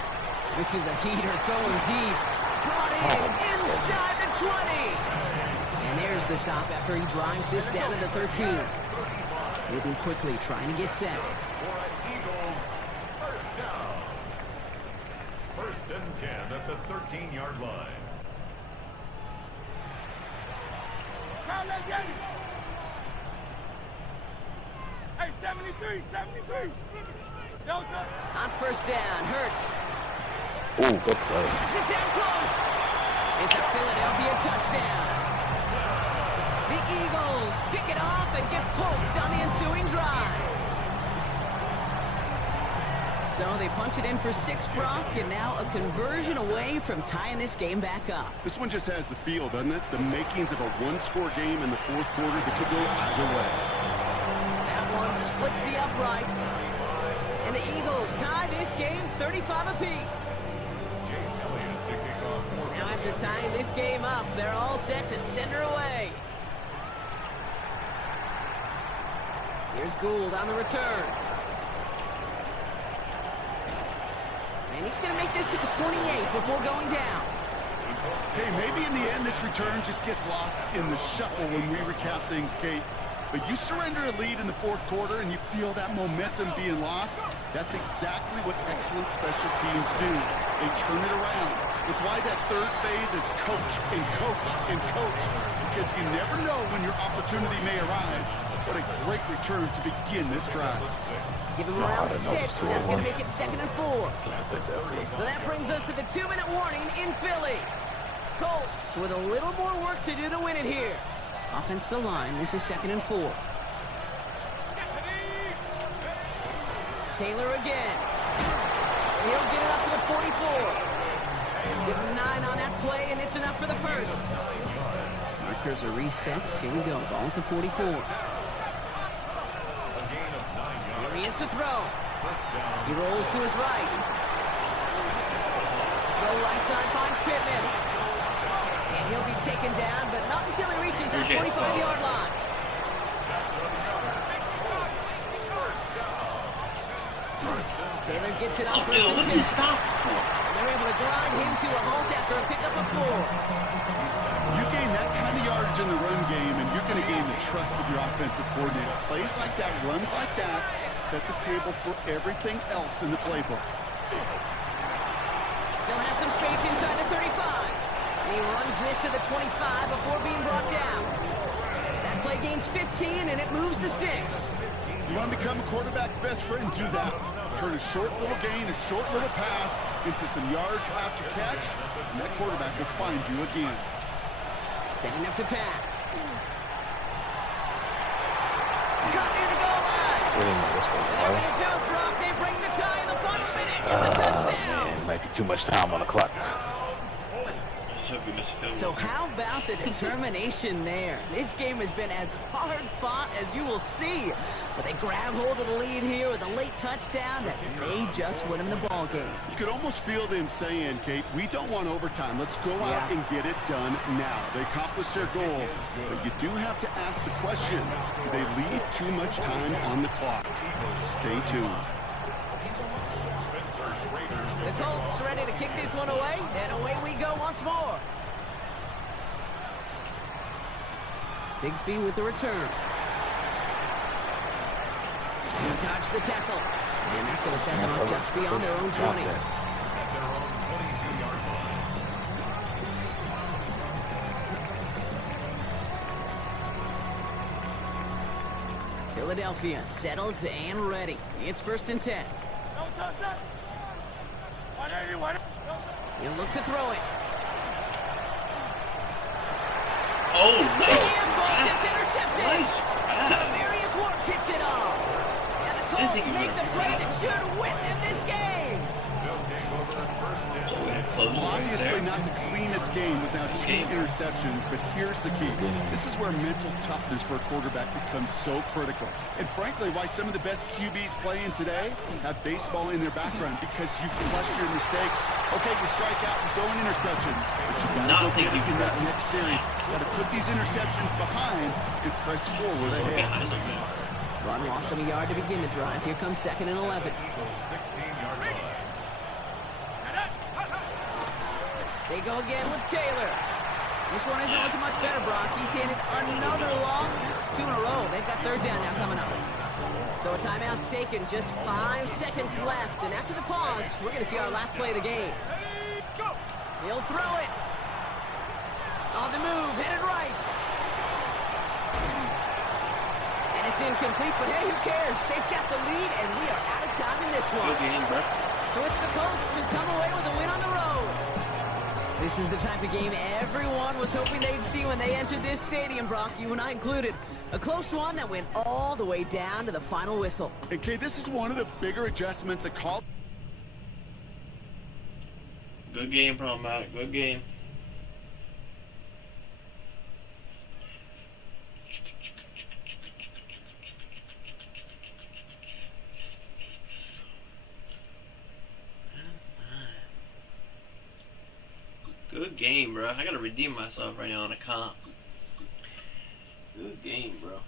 This is a heater going deep. Brought in inside the 20. And there's the stop after he drives this down to the 13. Moving quickly, trying to get set. For an Eagles first down. First and 10 at the 13-yard line. Hey, 73, 73. Delta. On first down, Hurts. Ooh, good play. Sits down close. It's a Philadelphia touchdown. The Eagles pick it off and get points on the ensuing drive. So they punch it in for 6, Brock, and now a conversion away from tying this game back up. This one just has the feel, doesn't it? The makings of a one-score game in the fourth quarter that could go either way. That one splits the uprights. And the Eagles tie this game 35 apiece. Now after tying this game up, they're all set to send her away. Here's Gould on the return. And he's going to make this to the 28 before going down. Hey, maybe in the end this return just gets lost in the shuffle when we recap things, Kate. But you surrender a lead in the fourth quarter and you feel that momentum being lost. That's exactly what excellent special teams do. They turn it around. It's why that third phase is coached and coached and coached, because you never know when your opportunity may arise. What a great return to begin this drive. Give him around 6. That's going to make it 2nd and 4. So that brings us to the 2-minute warning in Philly. Colts with a little more work to do to win it here. Offensive line, this is 2nd and 4. Taylor again. And he'll get it up to the 44. Give him 9 on that play, and it's enough for the first. Markers are reset. Here we go. Ball at the 44. Here he is to throw. He rolls to his right. Throw right side finds Pittman. And he'll be taken down, but not until he reaches that 45-yard line. Taylor gets it on 1st and 10. They're able to grind him to a halt after a pickup of 4. You gain that kind of yardage in the run game, and you're going to gain the trust of your offensive coordinator. Plays like that, runs like that, set the table for everything else in the playbook. Still has some space inside the 35. And he runs this to the 25 before being brought down. That play gains 15, and it moves the sticks. You want to become a quarterback's best friend? Do that. Turn a short little gain, a short little pass into some yards after catch, and that quarterback will find you again. Setting up to pass. Cut near the goal line. And they're going to do it, Brock. They bring the tie in the final minute. It's a touchdown. Man, might be too much time on the clock. So how about the determination there? This game has been as hard fought as you will see. But they grab hold of the lead here with a late touchdown that may just win them the ball game. You could almost feel them saying, Kate, we don't want overtime. Let's go out and get it done now. They accomplished their goal, but you do have to ask the question, do they leave too much time on the clock? Stay tuned. The Colts ready to kick this one away, and away we go once more. Bigsby with the return. He dodged the tackle, and that's going to set them up just beyond their own 20. Philadelphia settled and ready. It's 1st and 10. He'll look to throw it. Oh, no. And folks, it's intercepted. Demarius Ward picks it off. And the Colts make the play that should win them this game. Obviously not the cleanest game without 2 interceptions, but here's the key. This is where mental toughness for a quarterback becomes so critical. And frankly, why some of the best QBs playing today have baseball in their background, because you flush your mistakes. Okay, you strike out and throw an interception, but you got to go get it in that next series. You got to put these interceptions behind and press forward ahead. Run lost him a yard to begin the drive. Here comes 2nd and 11. 16-yard line. They go again with Taylor. This one isn't looking much better, Brock. He's handed another loss. It's 2 in a row. They've got 3rd down now coming up. So a timeout's taken. Just 5 seconds left. And after the pause, we're going to see our last play of the game. He'll throw it. On the move, headed right. And it's incomplete, but hey, who cares? They've got the lead, and we are out of time in this one. So it's the Colts who come away with a win on the road. This is the type of game everyone was hoping they'd see when they entered this stadium, Brock, you and I included. A close one that went all the way down to the final whistle. Okay, this is one of the bigger adjustments a call. Good game, Problematic. Good game. Good game, bro. I gotta redeem myself right now on a comp. Good game, bro.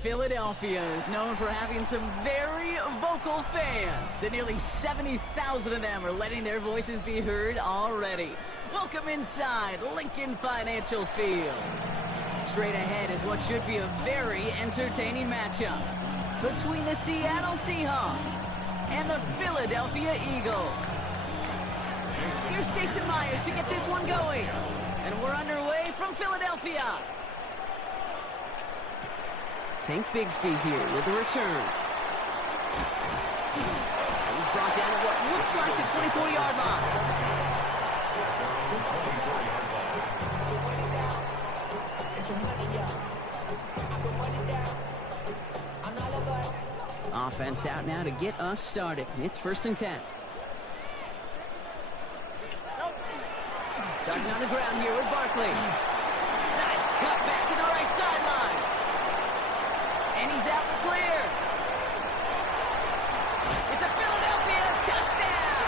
Philadelphia is known for having some very vocal fans, and nearly 70,000 of them are letting their voices be heard already. Welcome inside Lincoln Financial Field. Straight ahead is what should be a very entertaining matchup between the Seattle Seahawks and the Philadelphia Eagles. Here's Jason Myers to get this one going, and we're underway from Philadelphia. Tank Bigsby here with the return. He's brought down at what looks like the 24-yard line. Offense out now to get us started. It's 1st and 10. Starting on the ground here with Barkley. Nice cut back to the right sideline. And he's out the clear. It's a Philadelphia touchdown.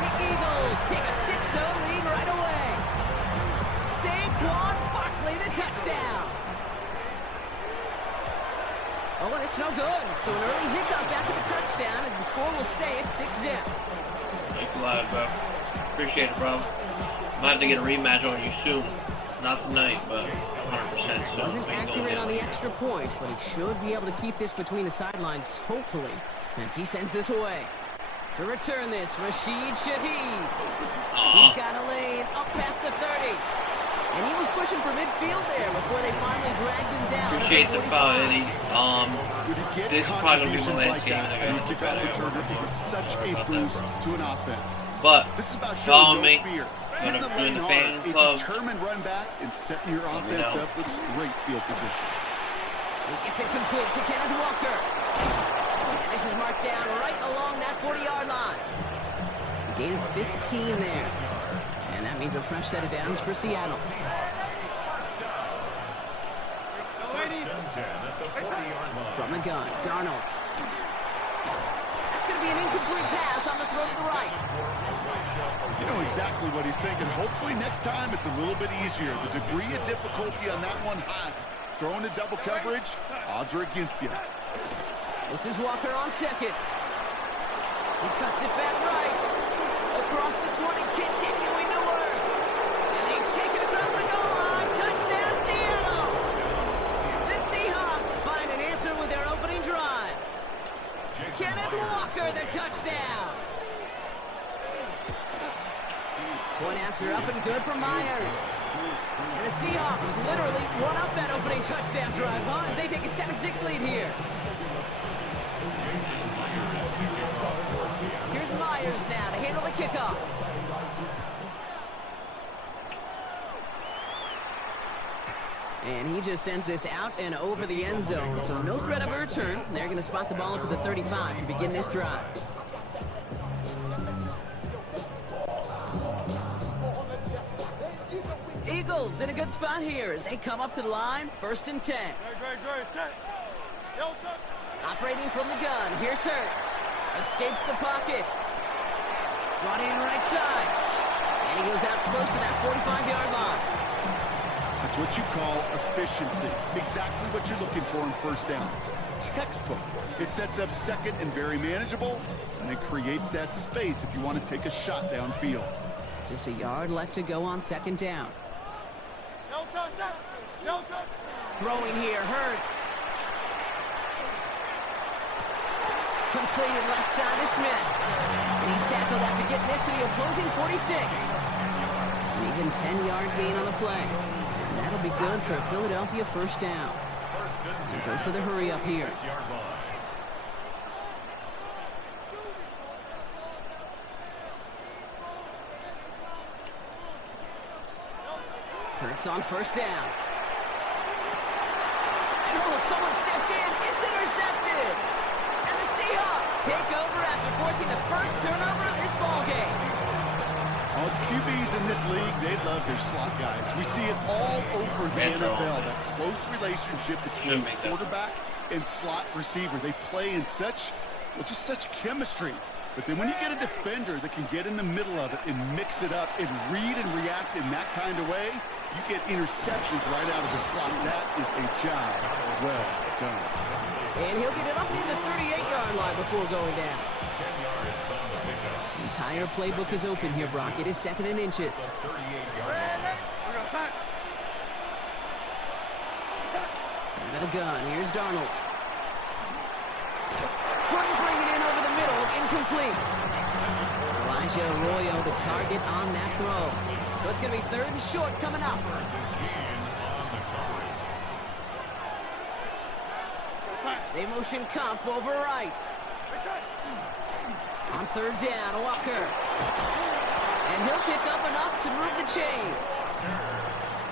The Eagles take a 6-0 lead right away. Saquon Barkley, the touchdown. Oh, and it's no good. So an early hiccup after the touchdown as the score will stay at 6-0. Thanks a lot, bro. Appreciate it, bro. Might have to get a rematch on you soon. Not tonight, but 100%. Wasn't accurate on the extra point, but he should be able to keep this between the sidelines, hopefully, as he sends this away. To return this, Rashid Shaheed. He's got a lane up past the 30. And he was pushing for midfield there before they finally dragged him down. Appreciate the foul, Eddie. This is probably going to be my last game. And you kick out returner, it is such a boost to an offense. But this is about follow showing me. no fear. Going to join the A fan club. determined run back and setting your offense up with great field position. He gets it complete to Kenneth Walker. And this is marked down right along that 40-yard line. A gain of 15 there. And that means a fresh set of downs for Seattle. From the gun, Darnold. That's going to be an incomplete pass on the throw to the right. You know exactly what he's thinking. Hopefully next time it's a little bit easier. The degree of difficulty on that one high. Throwing to double coverage, odds are against you. This is Walker on second. He cuts it back right. Across the 20, continuing to work. And they take it across the goal line. Touchdown, Seattle. The Seahawks find an answer with their opening drive. Kenneth Walker, the touchdown. Point after up and good for Myers. And the Seahawks literally won up that opening touchdown drive, huh? As they take a 7-6 lead here. Here's Myers now to handle the kickoff. And he just sends this out and over the end zone. So no threat of a return. They're going to spot the ball up at the 35 to begin this drive. Eagles in a good spot here as they come up to the line. 1st and 10. Operating from the gun. Here's Hurts. Escapes the pocket. Brought in right side. And he goes out close to that 45-yard line. That's what you call efficiency. Exactly what you're looking for in 1st down. Textbook. It sets up second and very manageable, and it creates that space if you want to take a shot downfield. Just a yard left to go on 2nd down. Throwing here, Hurts. Completed left side to Smith. And he's tackled after getting this to the opposing 46. An even 10-yard gain on the play. And that'll be good for a Philadelphia 1st down. Goes to the hurry up here. 6-yard line. Hurts on first down. And someone stepped in. It's intercepted. And the Seahawks take over after forcing the first turnover of this ball game. All the QBs in this league, they love their slot guys. We see it all over the NFL, that close relationship between quarterback and slot receiver. They play in such chemistry. But then when you get a defender that can get in the middle of it and mix it up and read and react in that kind of way, you get interceptions right out of the slot. That is a job well done. And he'll get it up near the 38-yard line before going down. 10 yards on the pickup. The entire playbook is open here, Brock. It is 2nd and inches. 38-yard line. Out of the gun. Here's Darnold. Couldn't bring it in over the middle. Incomplete. Elijah Arroyo, the target on that throw. So it's going to be 3rd and short coming up. They motion Kump over right. On 3rd down, Walker. And he'll pick up enough to move the chains.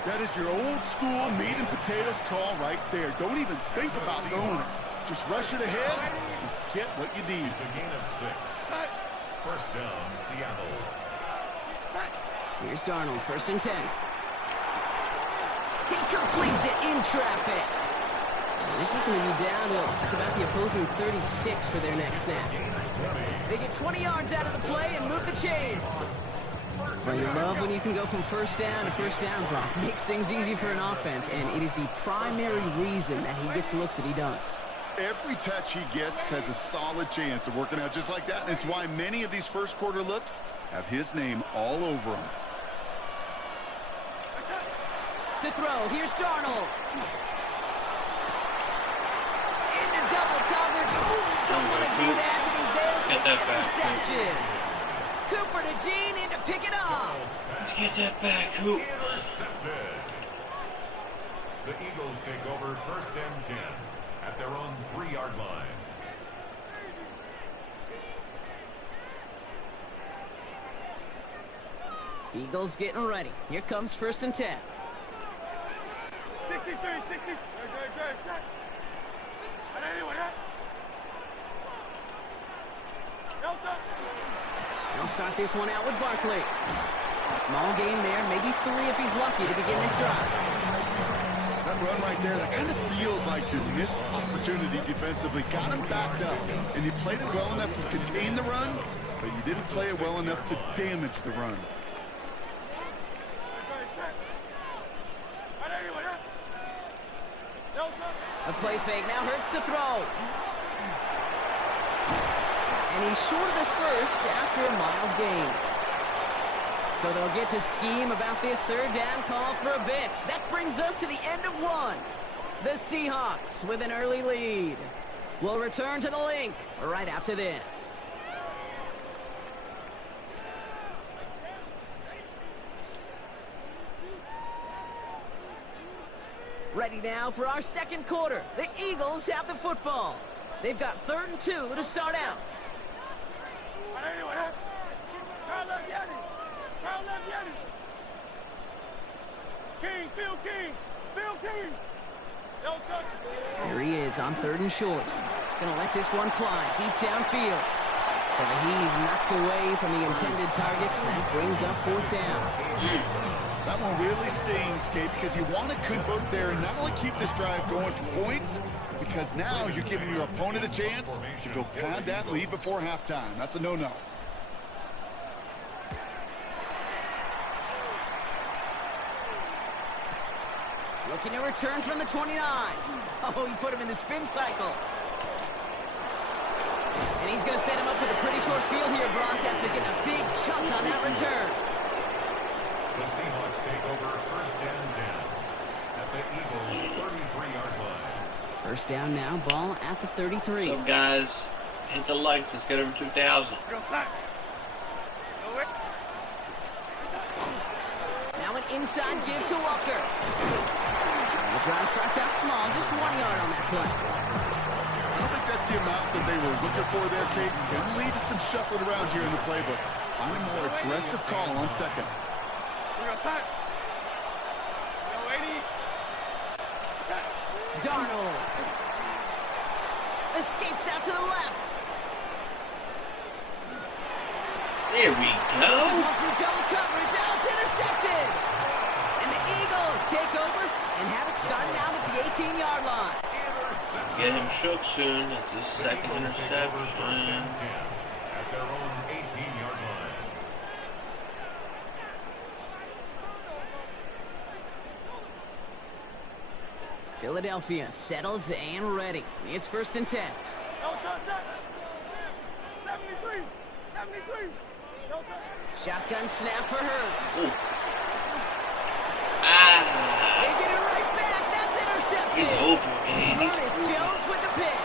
That is your old school meat and potatoes call right there. Don't even think about throwing it. Just rush it ahead and get what you need. It's a gain of 6. First down, Seattle. Here's Darnold, 1st and 10. He completes it in traffic. And this is going to be downhill. Talk about the opposing 36 for their next snap. They get 20 yards out of the play and move the chains. Well, you love when you can go from first down to first down, Brock. Makes things easy for an offense, and it is the primary reason that he gets looks that he does. Every touch he gets has a solid chance of working out just like that. And it's why many of these first quarter looks have his name all over them. To throw, here's Darnold. Into double coverage. Ooh, don't want to do that. And he's there for the interception. Cooper to Gene in to pick it up. Let's get that back, Coop. Intercepted. The Eagles take over 1st and 10 at their own 3-yard line. Eagles getting ready. Here comes 1st and 10. 63, 60. They'll start this one out with Barkley. Small gain there, maybe 3 if he's lucky to begin this drive. That run right there, that kind of feels like your missed opportunity defensively. Got him backed up, and you played it well enough to contain the run, but you didn't play it well enough to damage the run. A play fake now hurts to throw. And he's short of the first after a mild gain. So they'll get to scheme about this 3rd down call for a bit. That brings us to the end of 1. The Seahawks with an early lead. We'll return to the link right after this. Ready now for our 2nd quarter. The Eagles have the football. They've got 3rd and 2 to start out. King, Phil King, Phil King. Here he is on 3rd and short. Gonna let this one fly deep downfield. So the heave knocked away from the intended target. That brings up 4th down. That one really stings, Kate, because you want to convert there and not only keep this drive going for points, because now you're giving your opponent a chance to go pad that lead before halftime. That's a no-no. Looking to return from the 29. Oh, he put him in the spin cycle. And he's going to set him up with a pretty short field here, Brock, after getting a big chunk on that return. The Seahawks take over 1st and 10 at the Eagles' 33-yard line. 1st down now, ball at the 33. So guys, hit the likes. Let's get over 2,000. Now an inside give to Walker. The drive starts out small, just 1 yard on that play. I don't think that's the amount that they were looking for there, Kate. Can lead to some shuffling around here in the playbook. Find a more aggressive call on second. Darnold escapes out to the left. There we This is go. one through double coverage. Oh, it's intercepted. And the Eagles take over and have it started out at the 18-yard line. Get him shook soon. That's his second Eagles take over first interception. and 10 at their own 18-yard line. Philadelphia settled and ready. It's 1st and 10. Shotgun snap for Hurts. Ah, They get it right back. That's intercepted. it's over, baby. Ernest Jones with the pick.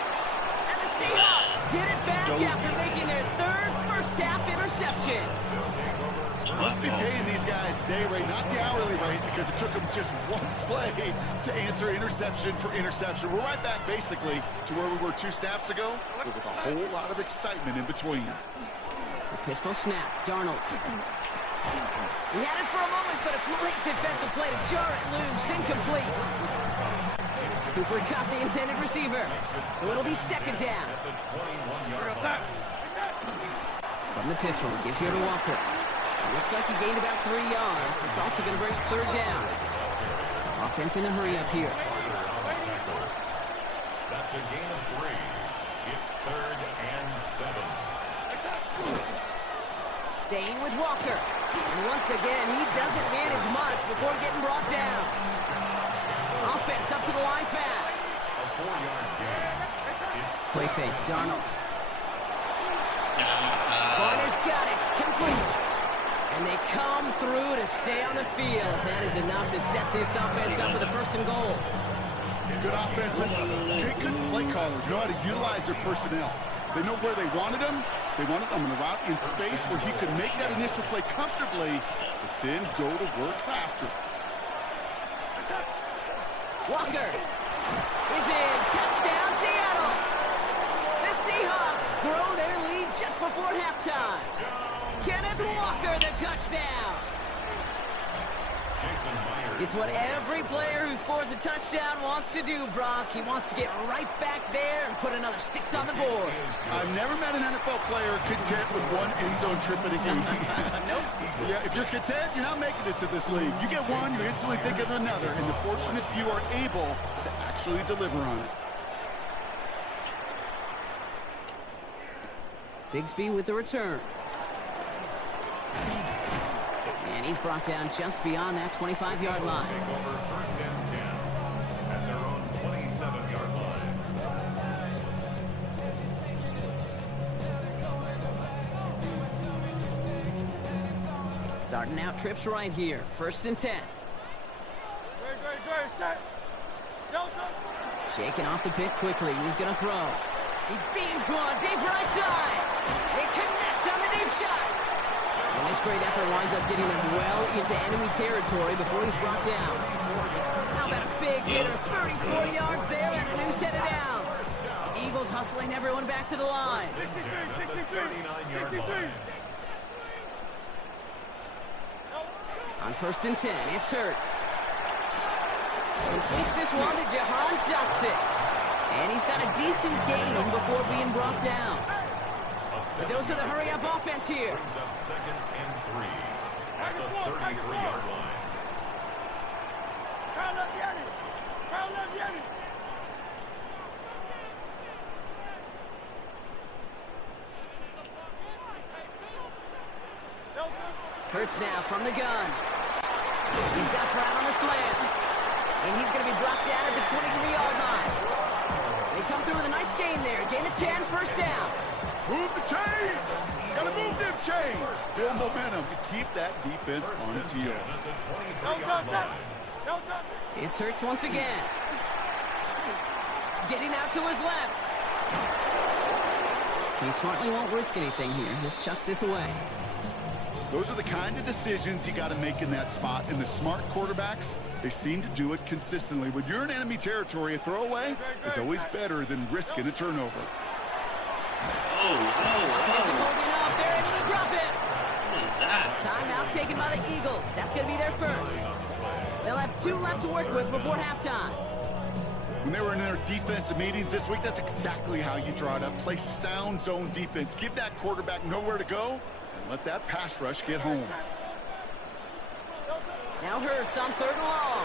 And the Seahawks get it back after making their third first-half interception. Must be paying these guys day rate, not the hourly rate, because it took them just one play to answer interception for interception. We're right back, basically, to where we were 2 snaps ago, but with a whole lot of excitement in between. The pistol snap. Darnold. He had it for a moment, but a great defensive play to jar it loose. Incomplete. Cooper caught the intended receiver, so it'll be 2nd down. From the pistol, gives here to Walker. It looks like he gained about 3 yards. It's also going to bring up 3rd down. Offense in a hurry up here. That's a gain of 3. It's 3rd and 7. Staying with Walker. And once again, he doesn't manage much before getting brought down. Offense up to the line fast. A 4-yard gain. It's Play fake. Darnold. Warner's got it. Complete. And they come through to stay on the field. That is enough to set this offense up with a 1st and goal. Good offenses. Good play callers. Know how to utilize their personnel. They know where they wanted him. They wanted him in a route in space where he could make that initial play comfortably, but then go to work after. Walker is in. Touchdown, Seattle. The Seahawks grow their lead just before halftime. Kenneth Walker, the touchdown. Jason Myers. It's what every player who scores a touchdown wants to do, Brock. He wants to get right back there and put another 6 on the board. I've never met an NFL player content with 1 end zone trip in a game. Nope. Yeah, if you're content, you're not making it to this league. You get one, you instantly think of another, and the fortunate few are able to actually deliver on it. Bigsby with the return. And he's brought down just beyond that 25-yard line. Take over 1st and 10 at their own 27-yard line. Starting out trips right here. 1st and 10. Shaking off the pick quickly. He's going to throw. He beams one deep right side. They connect on the deep shot. And this great effort winds up getting them well into enemy territory before he's brought down. How about a big hitter? 34 yards there and a new set of downs. Eagles hustling everyone back to the line. At the 39-yard line. On 1st and 10, it's Hurts. Completes this one to Jahan Dotson. And he's got a decent gain before being brought down. The dose of the hurry-up offense here. Brings up 2nd and 3 at the 33-yard line. Hurts now from the gun. He's got Brown on the slant. And he's going to be brought down at the 23-yard line. They come through with a nice gain there. Gain of 10, 1st down. Move the chain! Gotta move them chains! Build momentum to keep that defense on its heels. At the 23-yard line. It's Hurts once again. Getting out to his left. He smartly won't risk anything here. Just chucks this away. Those are the kind of decisions you got to make in that spot. And the smart quarterbacks, They seem to do it consistently. When you're in enemy territory, a throwaway is always better than risking a turnover. Offensive holding up. They're able to drop it. What is that? Timeout taken by the Eagles. That's going to be their first. They'll have 2 left to work with before halftime. When they were in their defensive meetings this week, that's exactly how you draw it up. Play sound zone defense. Give that quarterback nowhere to go, and let that pass rush get home. Now Hurts on 3rd and long.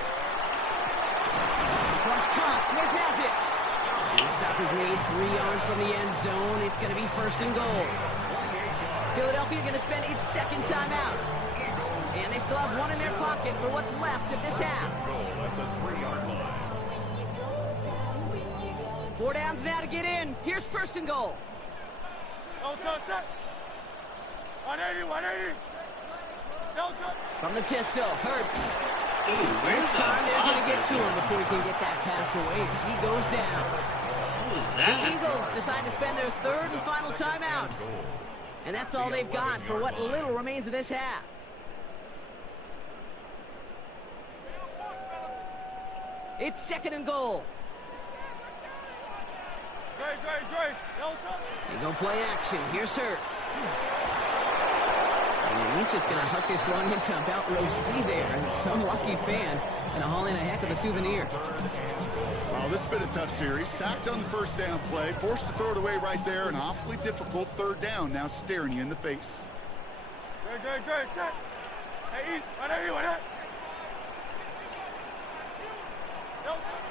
This one's caught. Smith has it. And the stop is made 3 yards from the end zone. It's going to be 1st and goal. Philadelphia going to spend its 2nd timeout. And they still have 1 in their pocket for what's left of this half. 4 downs now to get in. Here's 1st and goal. 180. From the pistol, Hurts. Where's This time they're going to get to him before he can get that pass away. So he goes down. What was The that? Eagles decide to spend their 3rd and final timeout. And that's all they've got for what little remains of this half. It's 2nd and goal. They go play action. Here's Hurts. And he's just going to huck this one into about row C there. And some lucky fan going to haul in a heck of a souvenir. Well, this has been a tough series. Sacked on the 1st down play. Forced to throw it away right there. An awfully difficult 3rd down now staring you in the face.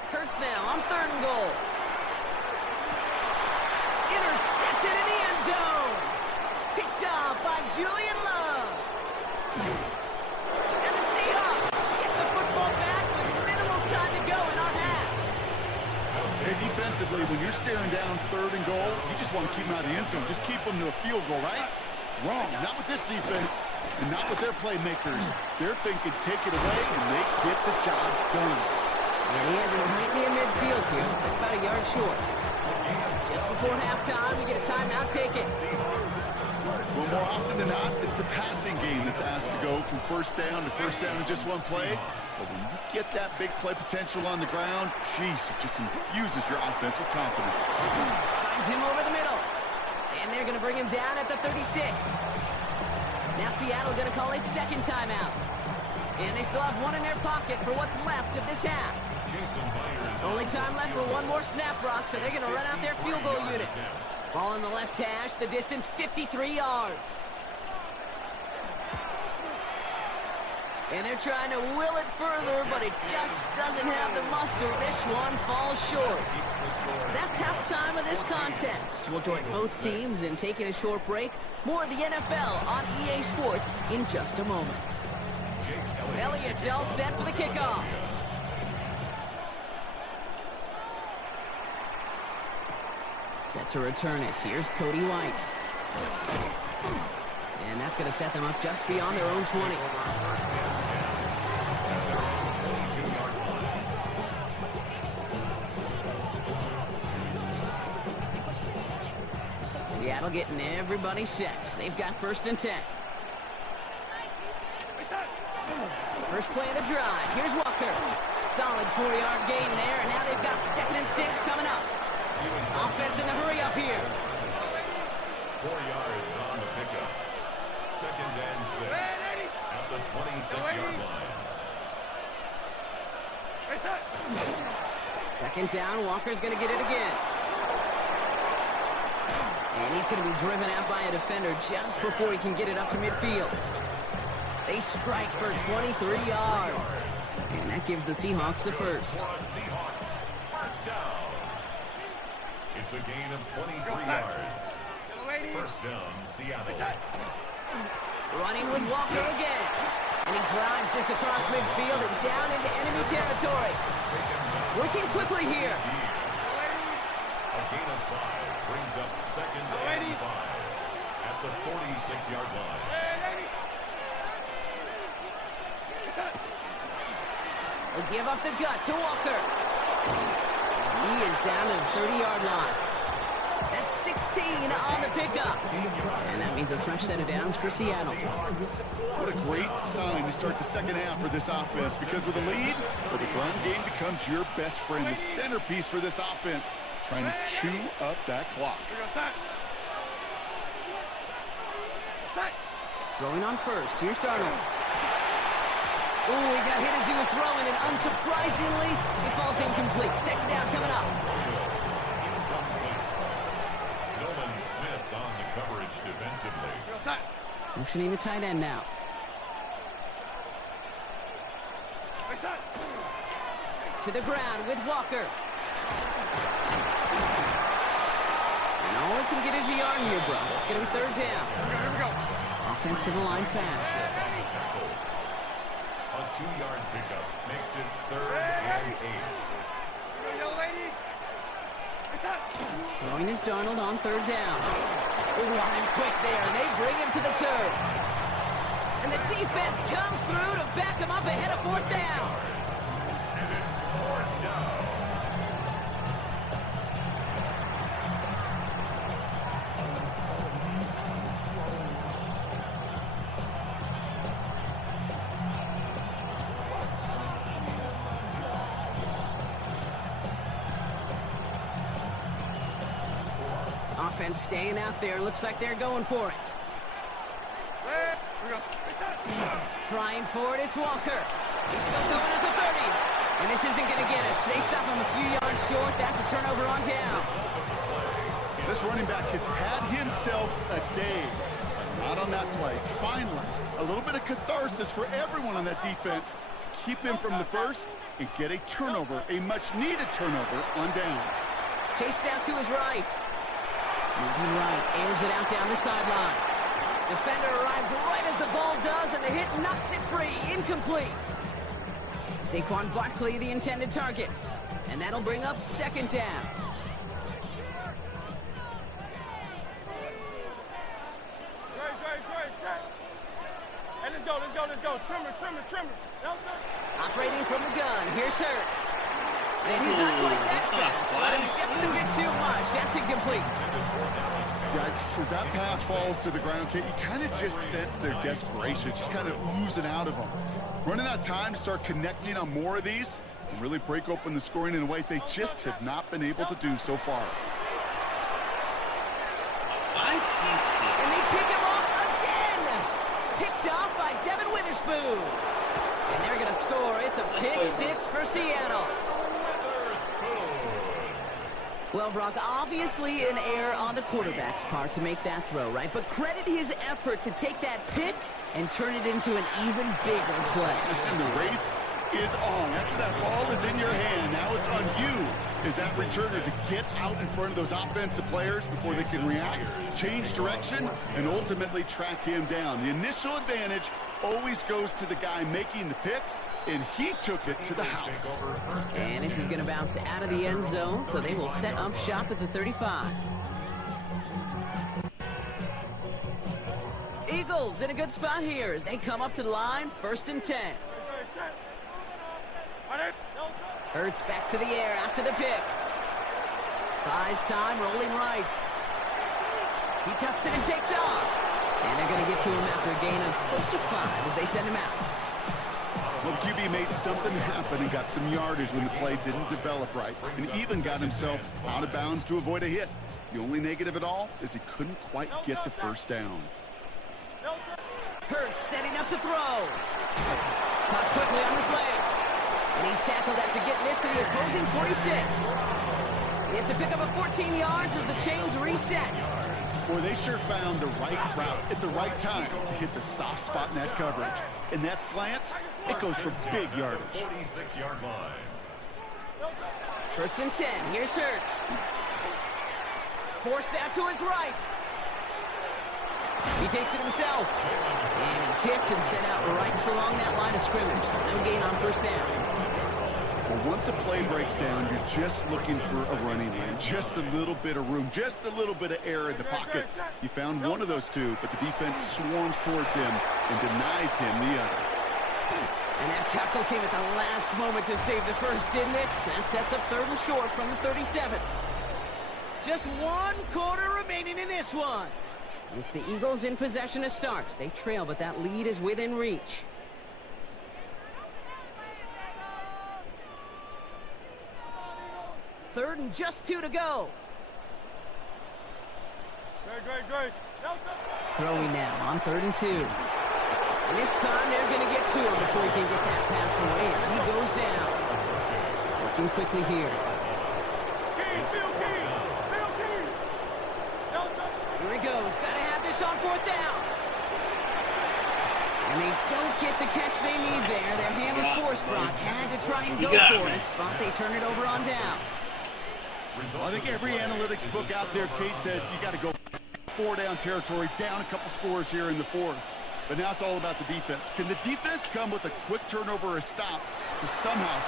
Hurts now on 3rd and goal. Intercepted in the end zone. Picked off by Julian Love. And the Seahawks get the football back with minimal time to go in our half. Hey, defensively, when you're staring down 3rd and goal, you just want to keep them out of the end zone. Just keep them to a field goal, right? Wrong. Not with this defense and not with their playmakers. They're thinking take it away, and they get the job done. And he has it right near midfield here. It's about a yard short. Just before halftime, we get a timeout taken. Well, more often than not, it's the passing game that's asked to go from 1st down to 1st down in just one play. But when you get that big play potential on the ground, geez, it just infuses your offensive confidence. Finds him over the middle. And they're going to bring him down at the 36. Now Seattle going to call its 2nd timeout. And they still have 1 in their pocket for what's left of this half. Only time left for 1 more snap, Brock, so they're going to run out their field goal unit. Ball in the left hash, the distance 53 yards. And they're trying to will it further, but it just doesn't have the muscle. This one falls short. That's halftime of this contest. We'll join both teams in taking a short break. More of the NFL on EA Sports in just a moment. Elliott's all set for the kickoff. Set to return it. Here's Cody White. And that's going to set them up just beyond their own 20. Seattle getting everybody set. They've got 1st and 10. First play of the drive. Here's Walker. Solid 4-yard gain there, and now they've got 2nd and 6 coming up. Offense in the hurry up here. 4 yards on the pickup. 2nd and 6 at the 26-yard line. 2nd down. Walker's going to get it again. And he's going to be driven out by a defender just before he can get it up to midfield. They strike for 23 yards. And that gives the Seahawks the first. Seahawks, 1st down. It's a gain of 23 yards. 1st down, Seattle. Running with Walker again. And he drives this across midfield and down into enemy territory. Working quickly here. A gain of 5 brings up 2nd and 5 at the 46-yard line. Will give up the gut to Walker. He is down to the 30-yard line. That's 16 on the pickup. And that means a fresh set of downs for Seattle. What a great sign to start the second half for this offense, because with a lead, well, the ground game becomes your best friend, the centerpiece for this offense, trying to chew up that clock. Going on first. Here's Darnold. Ooh, he got hit as he was throwing, and unsurprisingly, he falls incomplete. Second down coming up. Nolan Smith on the coverage defensively. Motioning the tight end now. To the ground with Walker. And all he can get is a yard here, bro. It's going to be third down. Here we go. Offense to the line fast. A 2-yard pickup makes it 3rd and 8. Throwing is Darnold on third down. Ooh, line quick there, and they bring him to the turf. And the defense comes through to back him up ahead of fourth down. And it's 4th down. Offense staying out there. Looks like they're going for it. Trying for it, it's Walker. He's still going at the 30. And this isn't going to get it. They stop him a few yards short. That's a turnover on downs. This running back has had himself a day, but not on that play. Finally, a little bit of catharsis for everyone on that defense to keep him from the first and get a turnover, a much-needed turnover on downs. Chased out to his right. Moving right, airs it out down the sideline. Defender arrives right as the ball does, and the hit knocks it free. Incomplete. Saquon Barkley, the intended target. And that'll bring up second down. Hey, let's go. Trimmer. Operating from the gun, here's Hurts. And he's not quite that fast. Let him just get too much. That's incomplete. Yikes, as that pass falls to the ground, Kate, you kind of just sense their desperation, just kind of oozing out of them. Running out of time to start connecting on more of these and really break open the scoring in a way they just have not been able to do so far. And they pick him off again. Picked off by Devin Witherspoon. And they're going to score. It's a pick six for Seattle. Well, Brock, obviously an error on the quarterback's part to make that throw, right? But credit his effort to take that pick and turn it into an even bigger play. And the race is on. After that ball is in your hand, now it's on you as that returner to get out in front of those offensive players before they can react, change direction, and ultimately track him down. The initial advantage always goes to the guy making the pick, and he took it to the house. And this is going to bounce out of the end zone, so they will set up shop at the 35. Eagles in a good spot here as they come up to the line, 1st and 10. Hurts back to the air after the pick. Buys time, rolling right. He tucks it and takes off. And they're going to get to him after a gain of close to 5 as they send him out. Well, the QB made something happen and got some yardage when the play didn't develop right, and even got himself out of bounds to avoid a hit. The only negative at all is he couldn't quite get the first down. Hurts setting up to throw. Caught quickly on the slant. And he's tackled after getting this to the opposing 46. It's a pickup of 14 yards as the chains reset. Boy, they sure found the right route at the right time to hit the soft spot in that coverage. And that slant, it goes for big yardage. 46-yard line. 1st and 10. Here's Hurts. Forced out to his right. He takes it himself. And he's hit and sent out right along that line of scrimmage. So no gain on 1st down. Well, once a play breaks down, you're just looking for a running lane. Just a little bit of room, just a little bit of air in the pocket. He found one of those two, but the defense swarms towards him and denies him the other. And that tackle came at the last moment to save the first, didn't it? That sets up 3rd and short from the 37. Just 1 quarter remaining in this one. It's the Eagles in possession to start. They trail, but that lead is within reach. Third and just 2 to go. Throwing now on 3rd and 2. And this time they're going to get to him before he can get that pass away as he goes down. Working quickly here. Here he goes. Got to have this on 4th down. And they don't get the catch they need there. Their hand was forced, Brock. Had to try and go for it. But they turn it over on downs. Well, I think every analytics book out there, Kate, said you got to go 4-down territory, down a couple scores here in the 4th. But now it's all about the defense. Can the defense come with a quick turnover or a stop to somehow